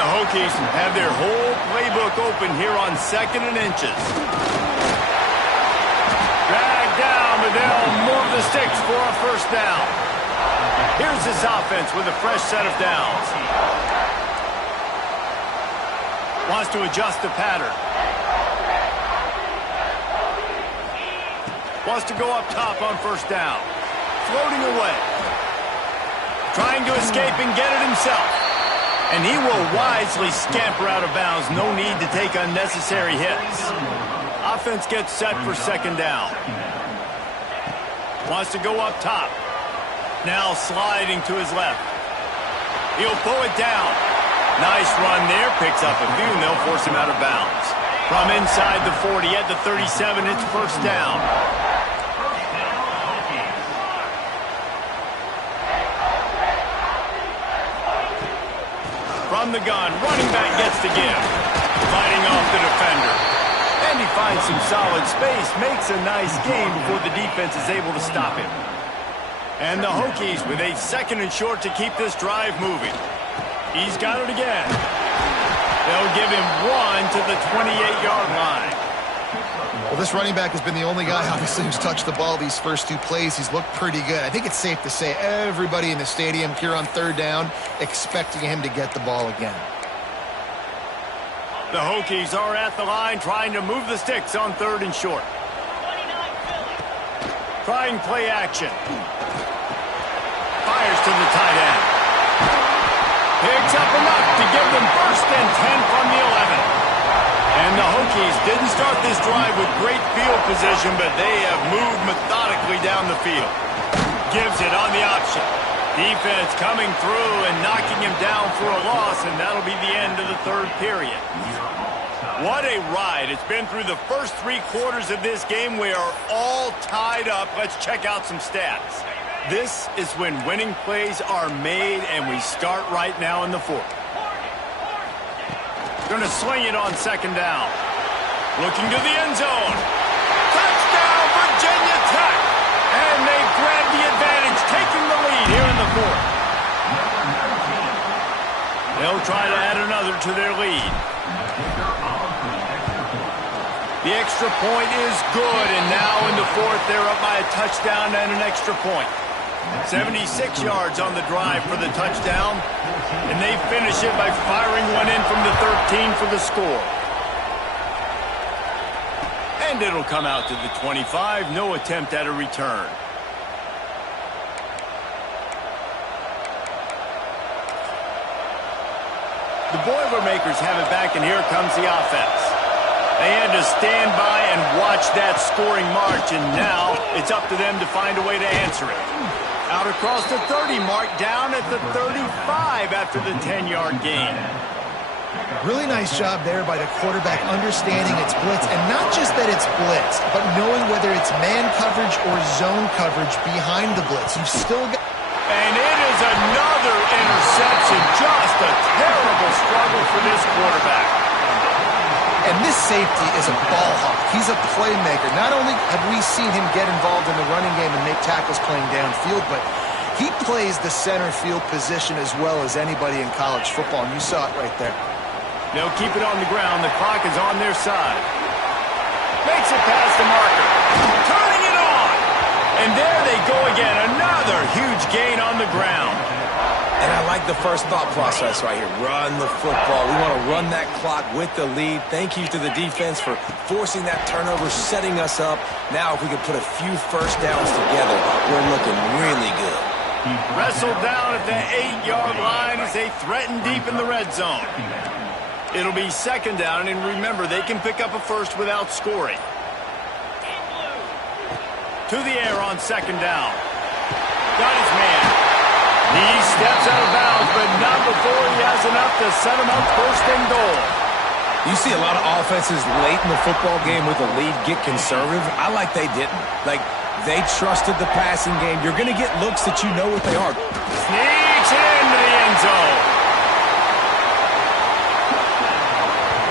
The Hokies have their whole playbook open here on 2nd and inches. Dragged down, but they'll move the sticks for a first down. Here's this offense with a fresh set of downs. Wants to adjust the pattern. Wants to go up top on first down. Floating away. Trying to escape and get it himself. And he will wisely scamper out of bounds. No need to take unnecessary hits. Offense gets set for 2nd down. Wants to go up top. Now sliding to his left. He'll pull it down. Nice run there. Picks up a few and they'll force him out of bounds. From inside the 40 at the 37, it's first down. From the gun, running back gets the give. Fighting off the defender. And he finds some solid space, makes a nice gain before the defense is able to stop him. And the Hokies with a 2nd and short to keep this drive moving. He's got it again. They'll give him 1 to the 28-yard line. Well, this running back has been the only guy, obviously, who's touched the ball these first 2 plays. He's looked pretty good. I think it's safe to say everybody in the stadium here on 3rd down expecting him to get the ball again. The Hokies are at the line trying to move the sticks on 3rd and short. Trying play action. Fires to the tight end. Picks up enough to give them 1st and 10 from the 11. And the Hokies didn't start this drive with great field position, but they have moved methodically down the field. Gives it on the option. Defense coming through and knocking him down for a loss, and that'll be the end of the 3rd period. What a ride. It's been through the first 3 quarters of this game. We are all tied up. Let's check out some stats. This is when winning plays are made, and we start right now in the 4th. Going to sling it on 2nd down. Looking to the end zone. Touchdown, Virginia Tech! And they grab the advantage, taking the lead here in the 4th. They'll try to add another to their lead. The extra point is good, and now in the 4th, they're up by a touchdown and an extra point. 76 yards on the drive for the touchdown, and they finish it by firing one in from the 13 for the score. And it'll come out to the 25, no attempt at a return. The Boilermakers have it back, and here comes the offense. They had to stand by and watch that scoring march, and now it's up to them to find a way to answer it. Out across the 30 mark, down at the 35 after the 10-yard gain. Really nice job there by the quarterback understanding it's blitz, and not just that it's blitz, but knowing whether it's man coverage or zone coverage behind the blitz. You've still got... And it is another interception. Just a terrible struggle for this quarterback. And this safety is a ball hawk. He's a playmaker. Not only have we seen him get involved in the running game and make tackles playing downfield, but he plays the center field position as well as anybody in college football, and you saw it right there. They'll keep it on the ground. The clock is on their side. Makes it past the marker. Turning it on. And there they go again. Another huge gain on the ground. And I like the first thought process right here. Run the football. We want to run that clock with the lead. Thank you to the defense for forcing that turnover, setting us up. Now if we could put a few first downs together, we're looking really good. Wrestled down at the 8-yard line as they threaten deep in the red zone. It'll be second down, and remember, they can pick up a first without scoring. To the air on second down. Got his man. He steps out of bounds, but not before he has enough to set him up first and goal. You see a lot of offenses late in the football game with a lead get conservative. I like they didn't. Like, they trusted the passing game. You're going to get looks that you know what they are. Sneaks into the end zone.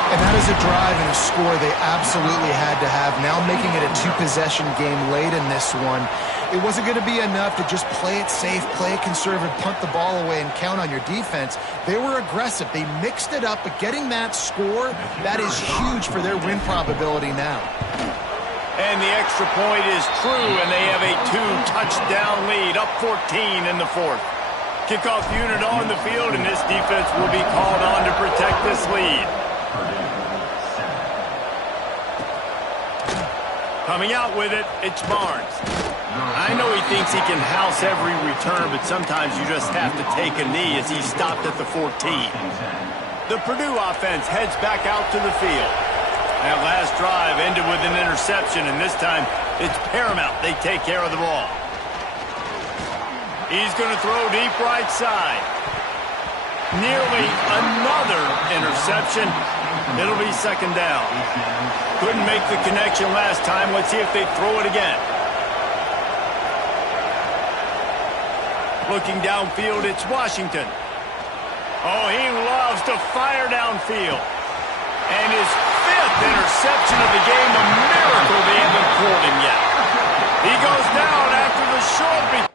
And that is a drive and a score they absolutely had to have. Now making it a two-possession game late in this one. It wasn't going to be enough to just play it safe, play it conservative, punt the ball away, and count on your defense. They were aggressive. They mixed it up, but getting that score, that is huge for their win probability now. And the extra point is true, and they have a 2-touchdown lead, up 14 in the fourth. Kickoff unit on the field, and this defense will be called on to protect this lead. Coming out with it, it's Barnes. I know he thinks he can house every return, but sometimes you just have to take a knee as he stopped at the 14. The Purdue offense heads back out to the field. That last drive ended with an interception, and this time it's paramount they take care of the ball. He's going to throw deep right side. Nearly another interception. It'll be second down. Couldn't make the connection last time. Let's see if they throw it again. Looking downfield, it's Washington. Oh, he loves to fire downfield. And his fifth interception of the game, a miracle they haven't pulled him yet. He goes down after the short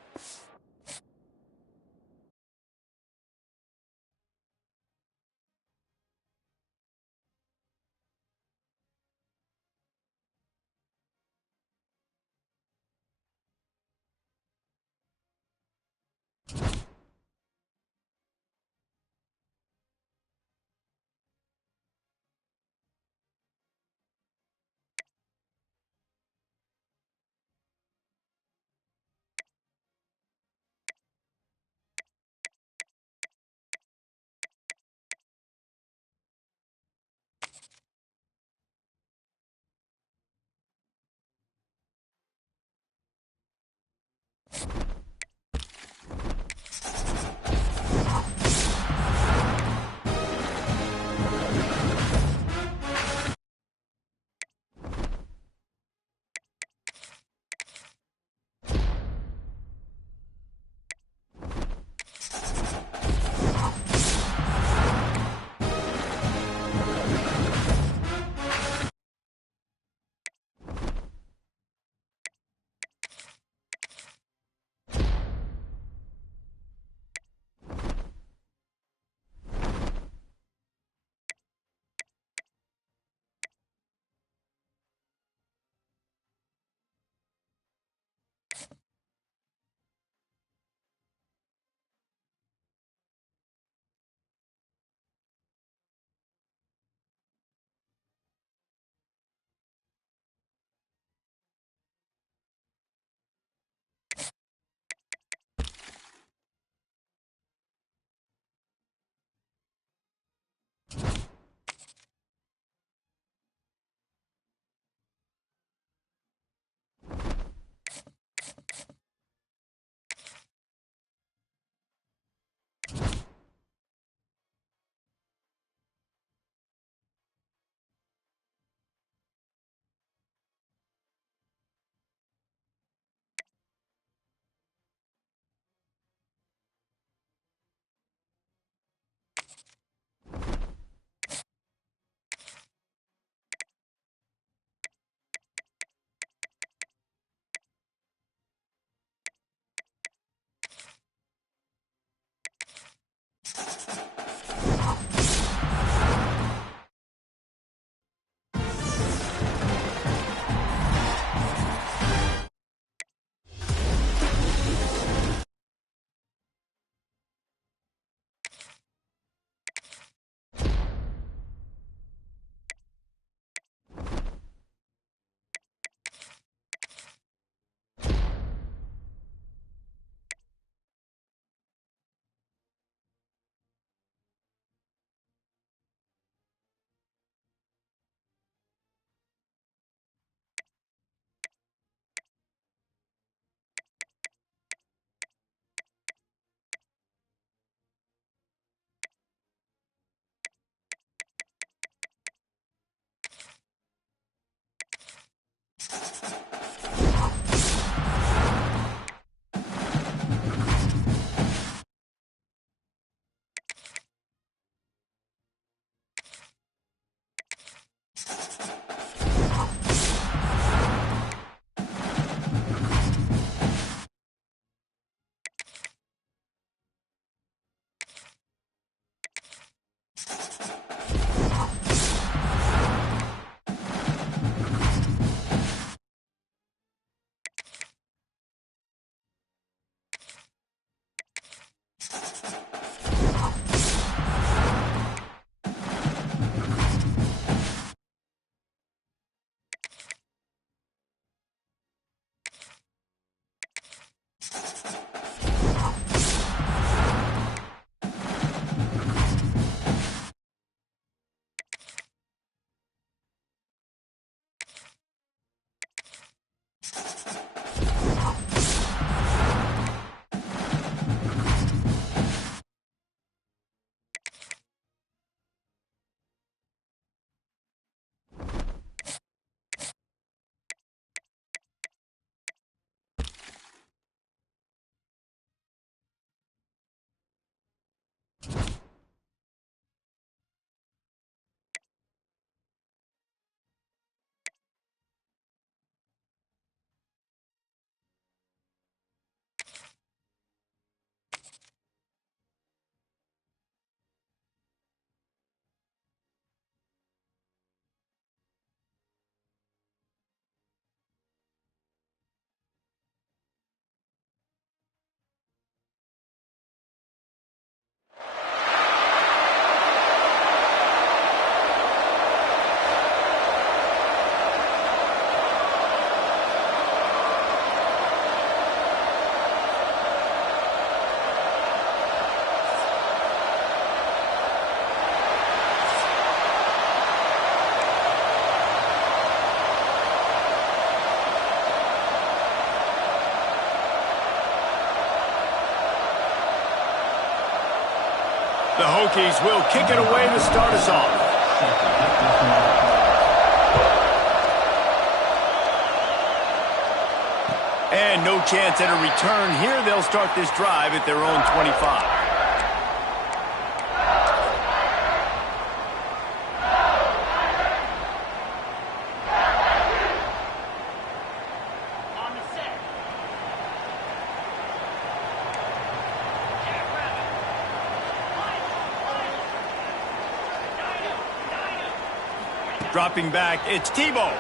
The Hokies will kick it away to start us off. And no chance at a return here. They'll start this drive at their own 25. Dropping back, it's Tebow.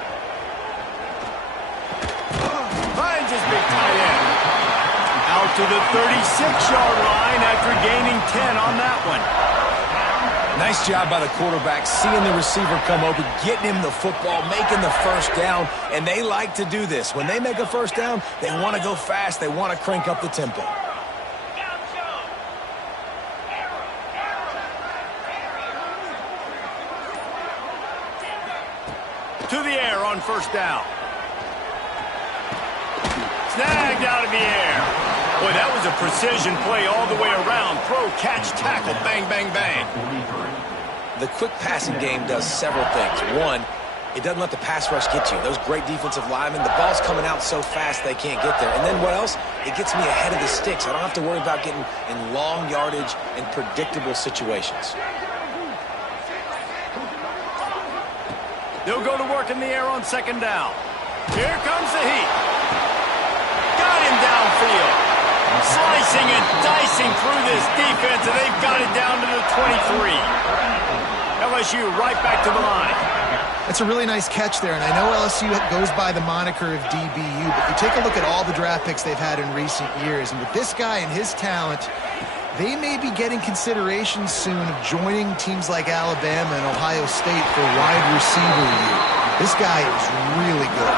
Finds his big tight end. Out to the 36-yard line after gaining 10 on that one. Nice job by the quarterback, seeing the receiver come open, getting him the football, making the first down, and they like to do this. When they make a first down, they want to go fast. They want to crank up the tempo. To the air on first down. Snagged out of the air. Boy, that was a precision play all the way around. Throw, catch, tackle, bang, bang, bang. The quick passing game does several things. One, it doesn't let the pass rush get you. Those great defensive linemen, the ball's coming out so fast they can't get there. And then what else? It gets me ahead of the sticks. I don't have to worry about getting in long yardage and predictable situations. They'll go to work in the air on second down. Here comes the heat. Got him downfield. Slicing and dicing through this defense, and they've got it down to the 23. LSU right back to the line. That's a really nice catch there, and I know LSU goes by the moniker of DBU, but you take a look at all the draft picks they've had in recent years, and with this guy and his talent, they may be getting consideration soon of joining teams like Alabama and Ohio State for wide receiver year. This guy is really good.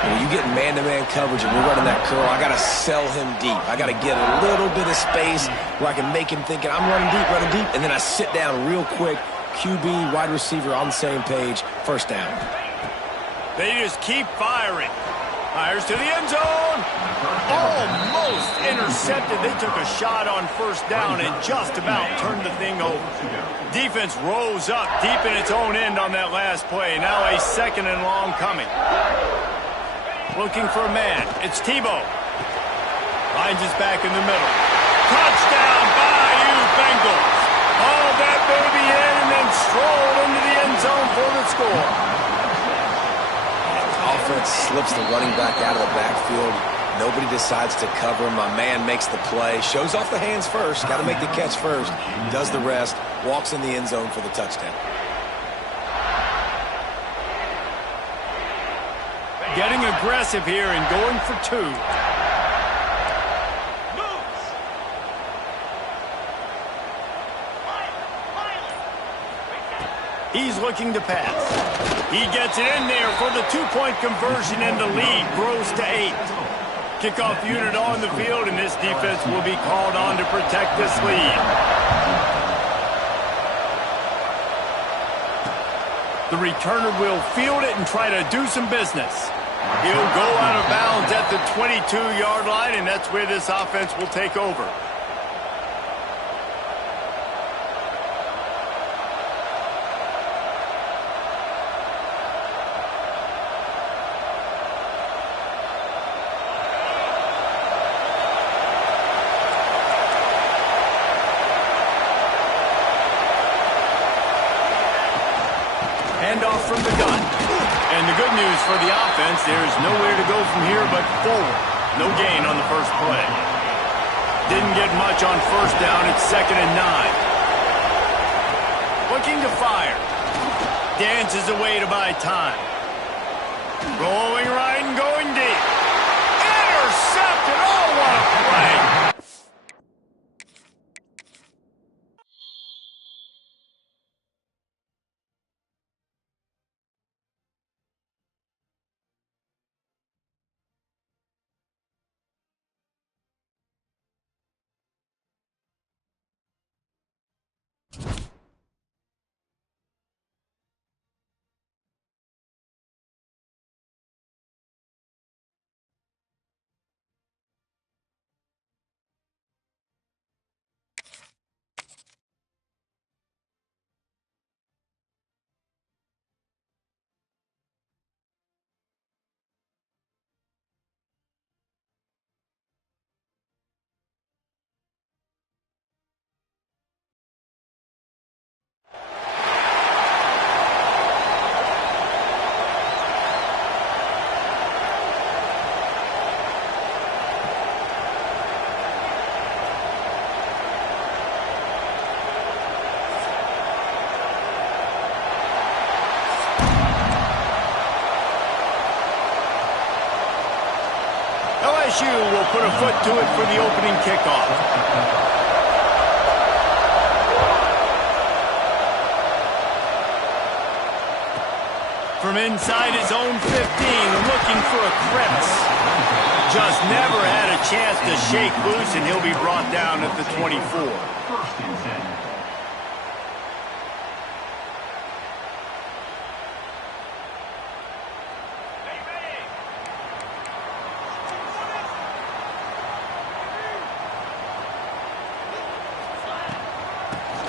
When you get man-to-man coverage and you're running that curl, I got to sell him deep. I got to get a little bit of space where I can make him think I'm running deep, and then I sit down real quick. QB, wide receiver on the same page, first down. They just keep firing. Fires to the end zone. Almost intercepted. They took a shot on first down and just about turned the thing over. Defense rose up deep in its own end on that last play. Now a second and long coming. Looking for a man. It's Tebow. Finds his back in the middle. Touchdown, Bayou Bengals. Hauled that baby in and then strolled into the end zone for the score. Offense slips the running back out of the backfield. Nobody decides to cover him. My man makes the play. Shows off the hands first. Got to make the catch first. Does the rest. Walks in the end zone for the touchdown. Getting aggressive here and going for two. He's looking to pass. He gets it in there for the two-point conversion, and the lead grows to 8. Kickoff unit on the field, and this defense will be called on to protect this lead. The returner will field it and try to do some business. He'll go out of bounds at the 22-yard line, and that's where this offense will take over. Handoff from the gun. And the good news for the offense, there's nowhere to go from here but forward. No gain on the first play. Didn't get much on first down. It's 2nd and 9. Looking to fire. Dances away to buy time. Rolling right and going deep. Intercepted. Oh, what a play. LSU will put a foot to it for the opening kickoff. From inside his own 15, looking for a crevice. Just never had a chance to shake loose, and he'll be brought down at the 24.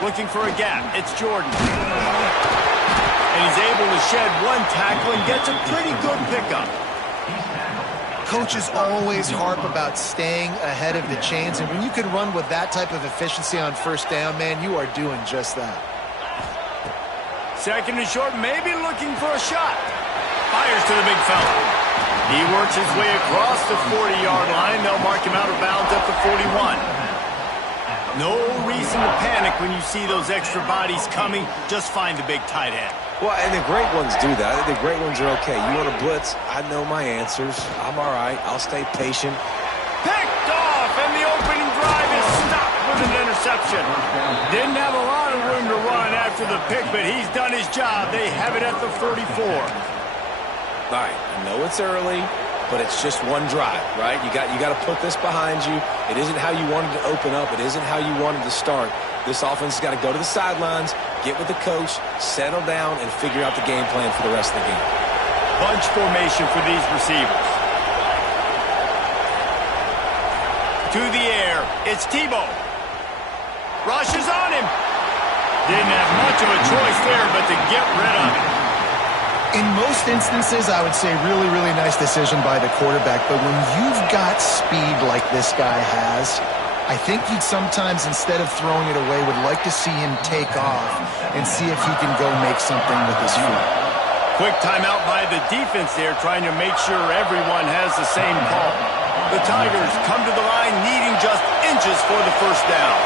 Looking for a gap. It's Jordan. And he's able to shed one tackle and gets a pretty good pickup. Coaches always harp about staying ahead of the chains, and when you can run with that type of efficiency on first down, man, you are doing just that. Second and short, maybe looking for a shot. Fires to the big fella. He works his way across the 40-yard line. They'll mark him out of bounds at the 41. No reason to panic when you see those extra bodies coming. Just find the big tight end. Well, and the great ones do that. The great ones are okay. You want to blitz? I know my answers. I'm all right. I'll stay patient. Picked off, and the opening drive is stopped with an interception. Didn't have a lot of room to run after the pick, but he's done his job. They have it at the 34. All right, I know it's early, but it's just one drive, right? You got to put this behind you. It isn't how you wanted to open up. It isn't how you wanted to start. This offense has got to go to the sidelines, get with the coach, settle down, and figure out the game plan for the rest of the game. Bunch formation for these receivers. To the air, it's Tebow. Rushes on him. Didn't have much of a choice there, but to get rid of it. In most instances, I would say really, really nice decision by the quarterback, but when you've got speed like this guy has, I think you'd sometimes, instead of throwing it away, would like to see him take off and see if he can go make something with his feet. Quick timeout by the defense there, trying to make sure everyone has the same call. The Tigers come to the line needing just inches for the first down.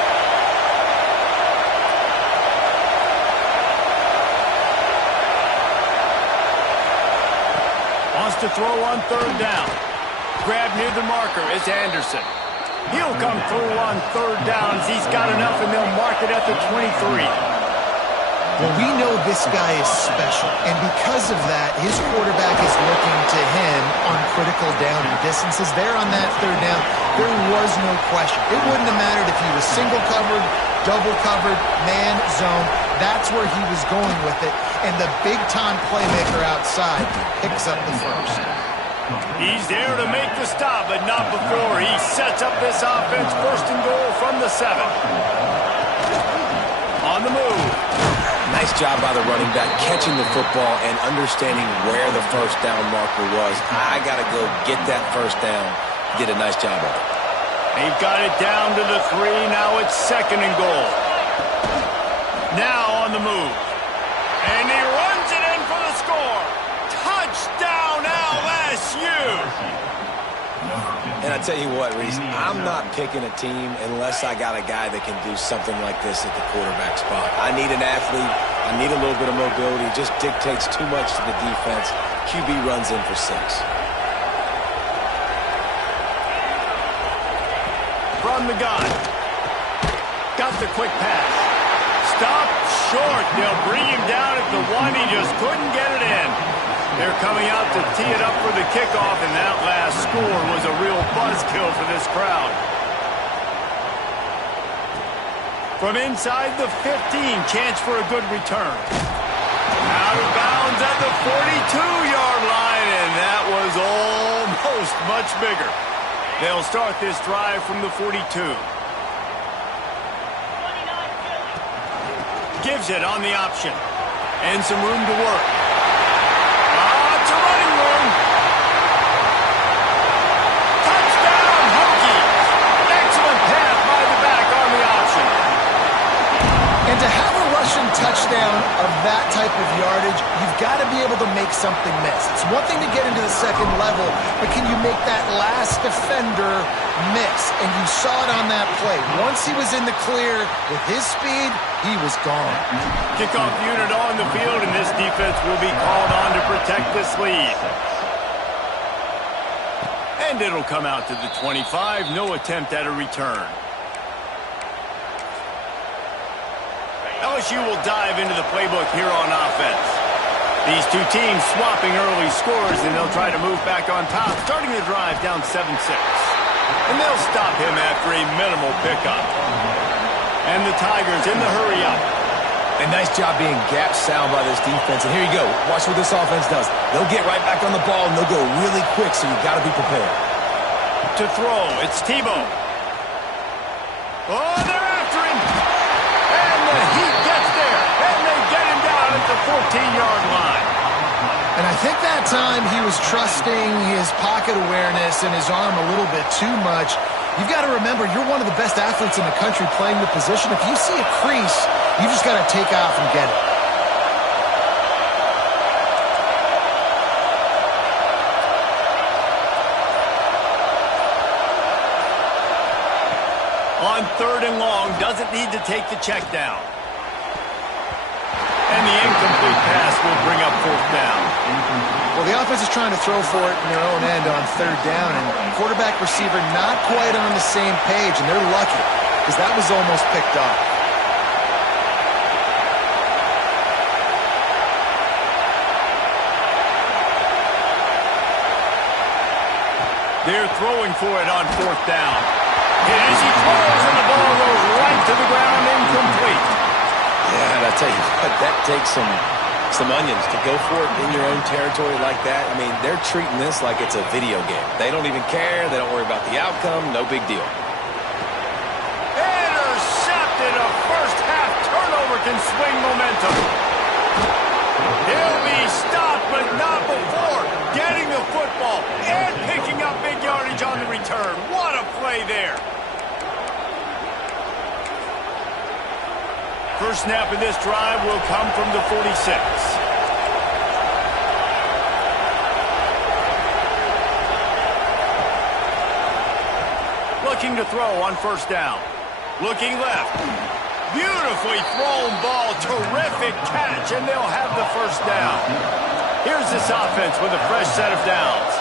Wants to throw on third down. Grab near the marker is Anderson. He'll come through on third downs. He's got enough, and they'll mark it at the 23. Well, we know this guy is special, and because of that, his quarterback is looking to him on critical down and distances. There on that third down, there was no question. It wouldn't have mattered if he was single covered, double covered, man, zone. That's where he was going with it, and the big-time playmaker outside picks up the first. He's there to make the stop, but not before he sets up this offense. First and goal from the 7. On the move. Nice job by the running back, catching the football and understanding where the first down marker was. I got to go get that first down. Did a nice job of it. They've got it down to the 3. Now it's second and goal. Now on the move. And he runs it in for the score. Touchdown LSU! And I tell you what, Reese, I'm not picking a team unless I got a guy that can do something like this at the quarterback spot. I need an athlete. I need a little bit of mobility. It just dictates too much to the defense. QB runs in for 6. From the gun. Got the quick pass. Stopped short. They'll bring him down at the 1. He just couldn't get it in. They're coming out to tee it up for the kickoff, and that last score was a real buzzkill for this crowd. From inside the 15, chance for a good return. Out of bounds at the 42-yard line, and that was almost much bigger. They'll start this drive from the 42. Gives it on the option. And some room to work. It's a running room. Touchdown, Hokies. Excellent pass by the back on the option. And to have a rushing touchdown of that type of yardage, you've got to be able to make something miss. It's one thing to get into the second level, but can you make that last defender miss? And you saw it on that play. Once he was in the clear with his speed, he was gone. Kickoff unit on the field, and this defense will be called on to protect this lead. And it'll come out to the 25. No attempt at a return. LSU will dive into the playbook here on offense. These two teams swapping early scores, and they'll try to move back on top, starting the drive down 7-6. And they'll stop him after a minimal pickup. And the Tigers in the hurry up. A nice job being gap sound by this defense. And here you go. Watch what this offense does. They'll get right back on the ball, and they'll go really quick, so you've got to be prepared. To throw, it's Tebow. Oh, they're after him. And the Heat gets there. And they get him down at the 14-yard line. And I think that time he was trusting his pocket awareness and his arm a little bit too much. You've got to remember, you're one of the best athletes in the country playing the position. If you see a crease, you just got to take off and get it. On 3rd and long, doesn't need to take the check down. And the incomplete pass will bring up 4th down. Well, the offense is trying to throw for it in their own end on 3rd down, and quarterback receiver not quite on the same page, and they're lucky because that was almost picked off. They're throwing for it on 4th down. And as he throws, and the ball goes right to the ground, incomplete. Yeah, and I tell you what, that takes some onions to go for it in your own territory like that. I mean, they're treating this like it's a video game. They don't even care. They don't worry about the outcome. No big deal. Intercepted. A first-half turnover can swing momentum. He'll be stopped, but not before getting the football and picking up big yardage on the return. What a play there. First snap of this drive will come from the 46. Looking to throw on 1st down. Looking left. Beautifully thrown ball. Terrific catch, and they'll have the 1st down. Here's this offense with a fresh set of downs.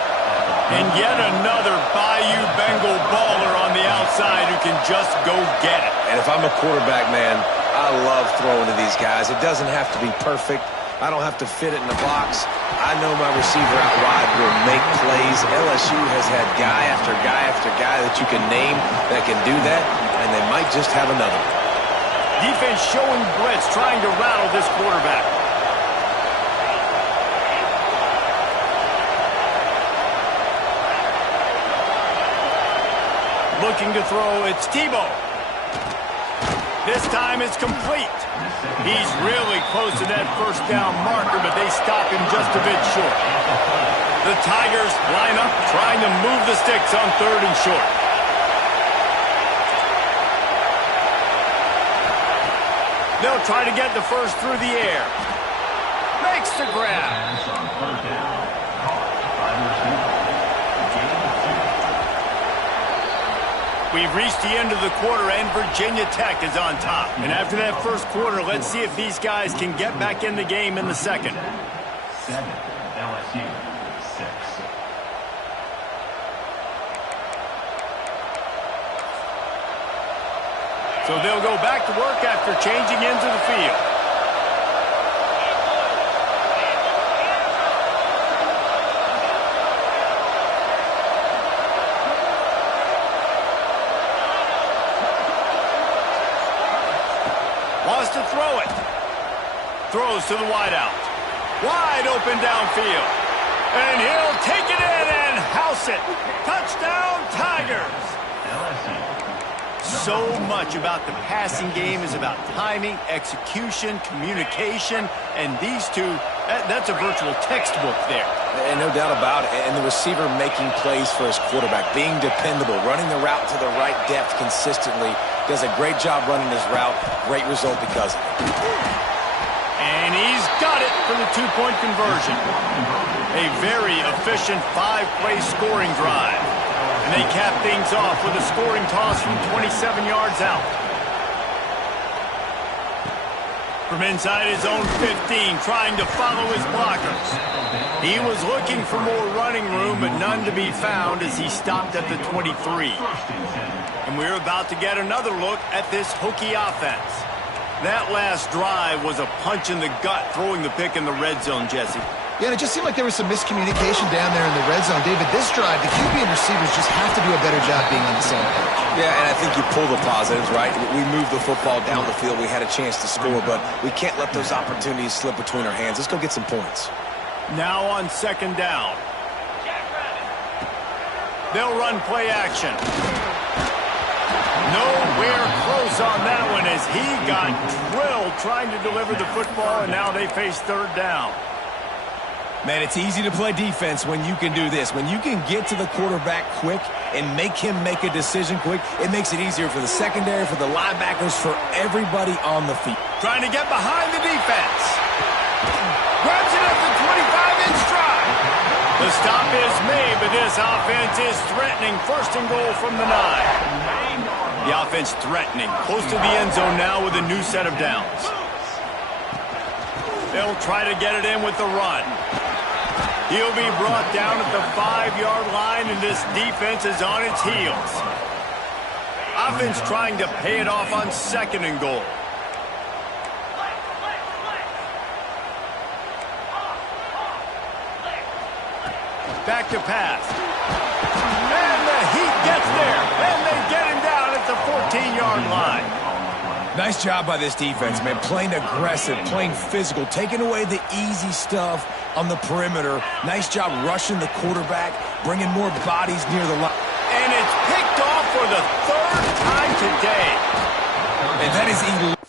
And yet another Bayou Bengal baller on the outside who can just go get it. And if I'm a quarterback, man, I love throwing to these guys. It doesn't have to be perfect. I don't have to fit it in the box. I know my receiver out wide will make plays. LSU has had guy after guy after guy that you can name that can do that, and they might just have another. Defense showing blitz, trying to rattle this quarterback. Looking to throw, it's Tebow. This time it's complete. He's really close to that 1st down marker, but they stop him just a bit short. The Tigers line up, trying to move the sticks on 3rd and short. They'll try to get the first through the air. Makes the grab. We've reached the end of the quarter, and Virginia Tech is on top. And after that first quarter, let's see if these guys can get back in the game in the second. 7, LSU, 6. So they'll go back to work after changing into the field. Wants to throw it. Throws to the wideout. Wide open downfield. And he'll take it in and house it. Touchdown, Tigers. So much about the passing game is about timing, execution, communication, and these two, that's a virtual textbook there. And no doubt about it. And the receiver making plays for his quarterback, being dependable, running the route to the right depth consistently. Does a great job running his route. Great result because of it. And he's got it for the two-point conversion. A very efficient 5-play scoring drive. And they cap things off with a scoring toss from 27 yards out. From inside his own 15, trying to follow his blockers. He was looking for more running room, but none to be found as he stopped at the 23. And we're about to get another look at this Hokie offense. That last drive was a punch in the gut, throwing the pick in the red zone, Jesse. Yeah, and it just seemed like there was some miscommunication down there in the red zone. David, this drive, the QB and receivers just have to do a better job being on the same page. Yeah, and I think you pull the positives, right? We moved the football down the field. We had a chance to score, but we can't let those opportunities slip between our hands. Let's go get some points. Now on second down. They'll run play action. Nowhere close on that one as he got drilled trying to deliver the football, and now they face third down. Man, it's easy to play defense when you can do this. When you can get to the quarterback quick and make him make a decision quick, it makes it easier for the secondary, for the linebackers, for everybody on the field. Trying to get behind the defense. Grabs it at the 25-inch stride. The stop is made, but this offense is threatening. First and goal from the 9. The offense threatening. Close to the end zone now with a new set of downs. They'll try to get it in with the run. He'll be brought down at the 5-yard line, and this defense is on its heels. Offense trying to pay it off on second and goal. Back to pass. And the Heat gets there, and they get him down at the 14-yard line. Nice job by this defense, man. Playing aggressive, playing physical, taking away the easy stuff on the perimeter. Nice job rushing the quarterback, bringing more bodies near the line. And it's picked off for the third time today. And that is elite.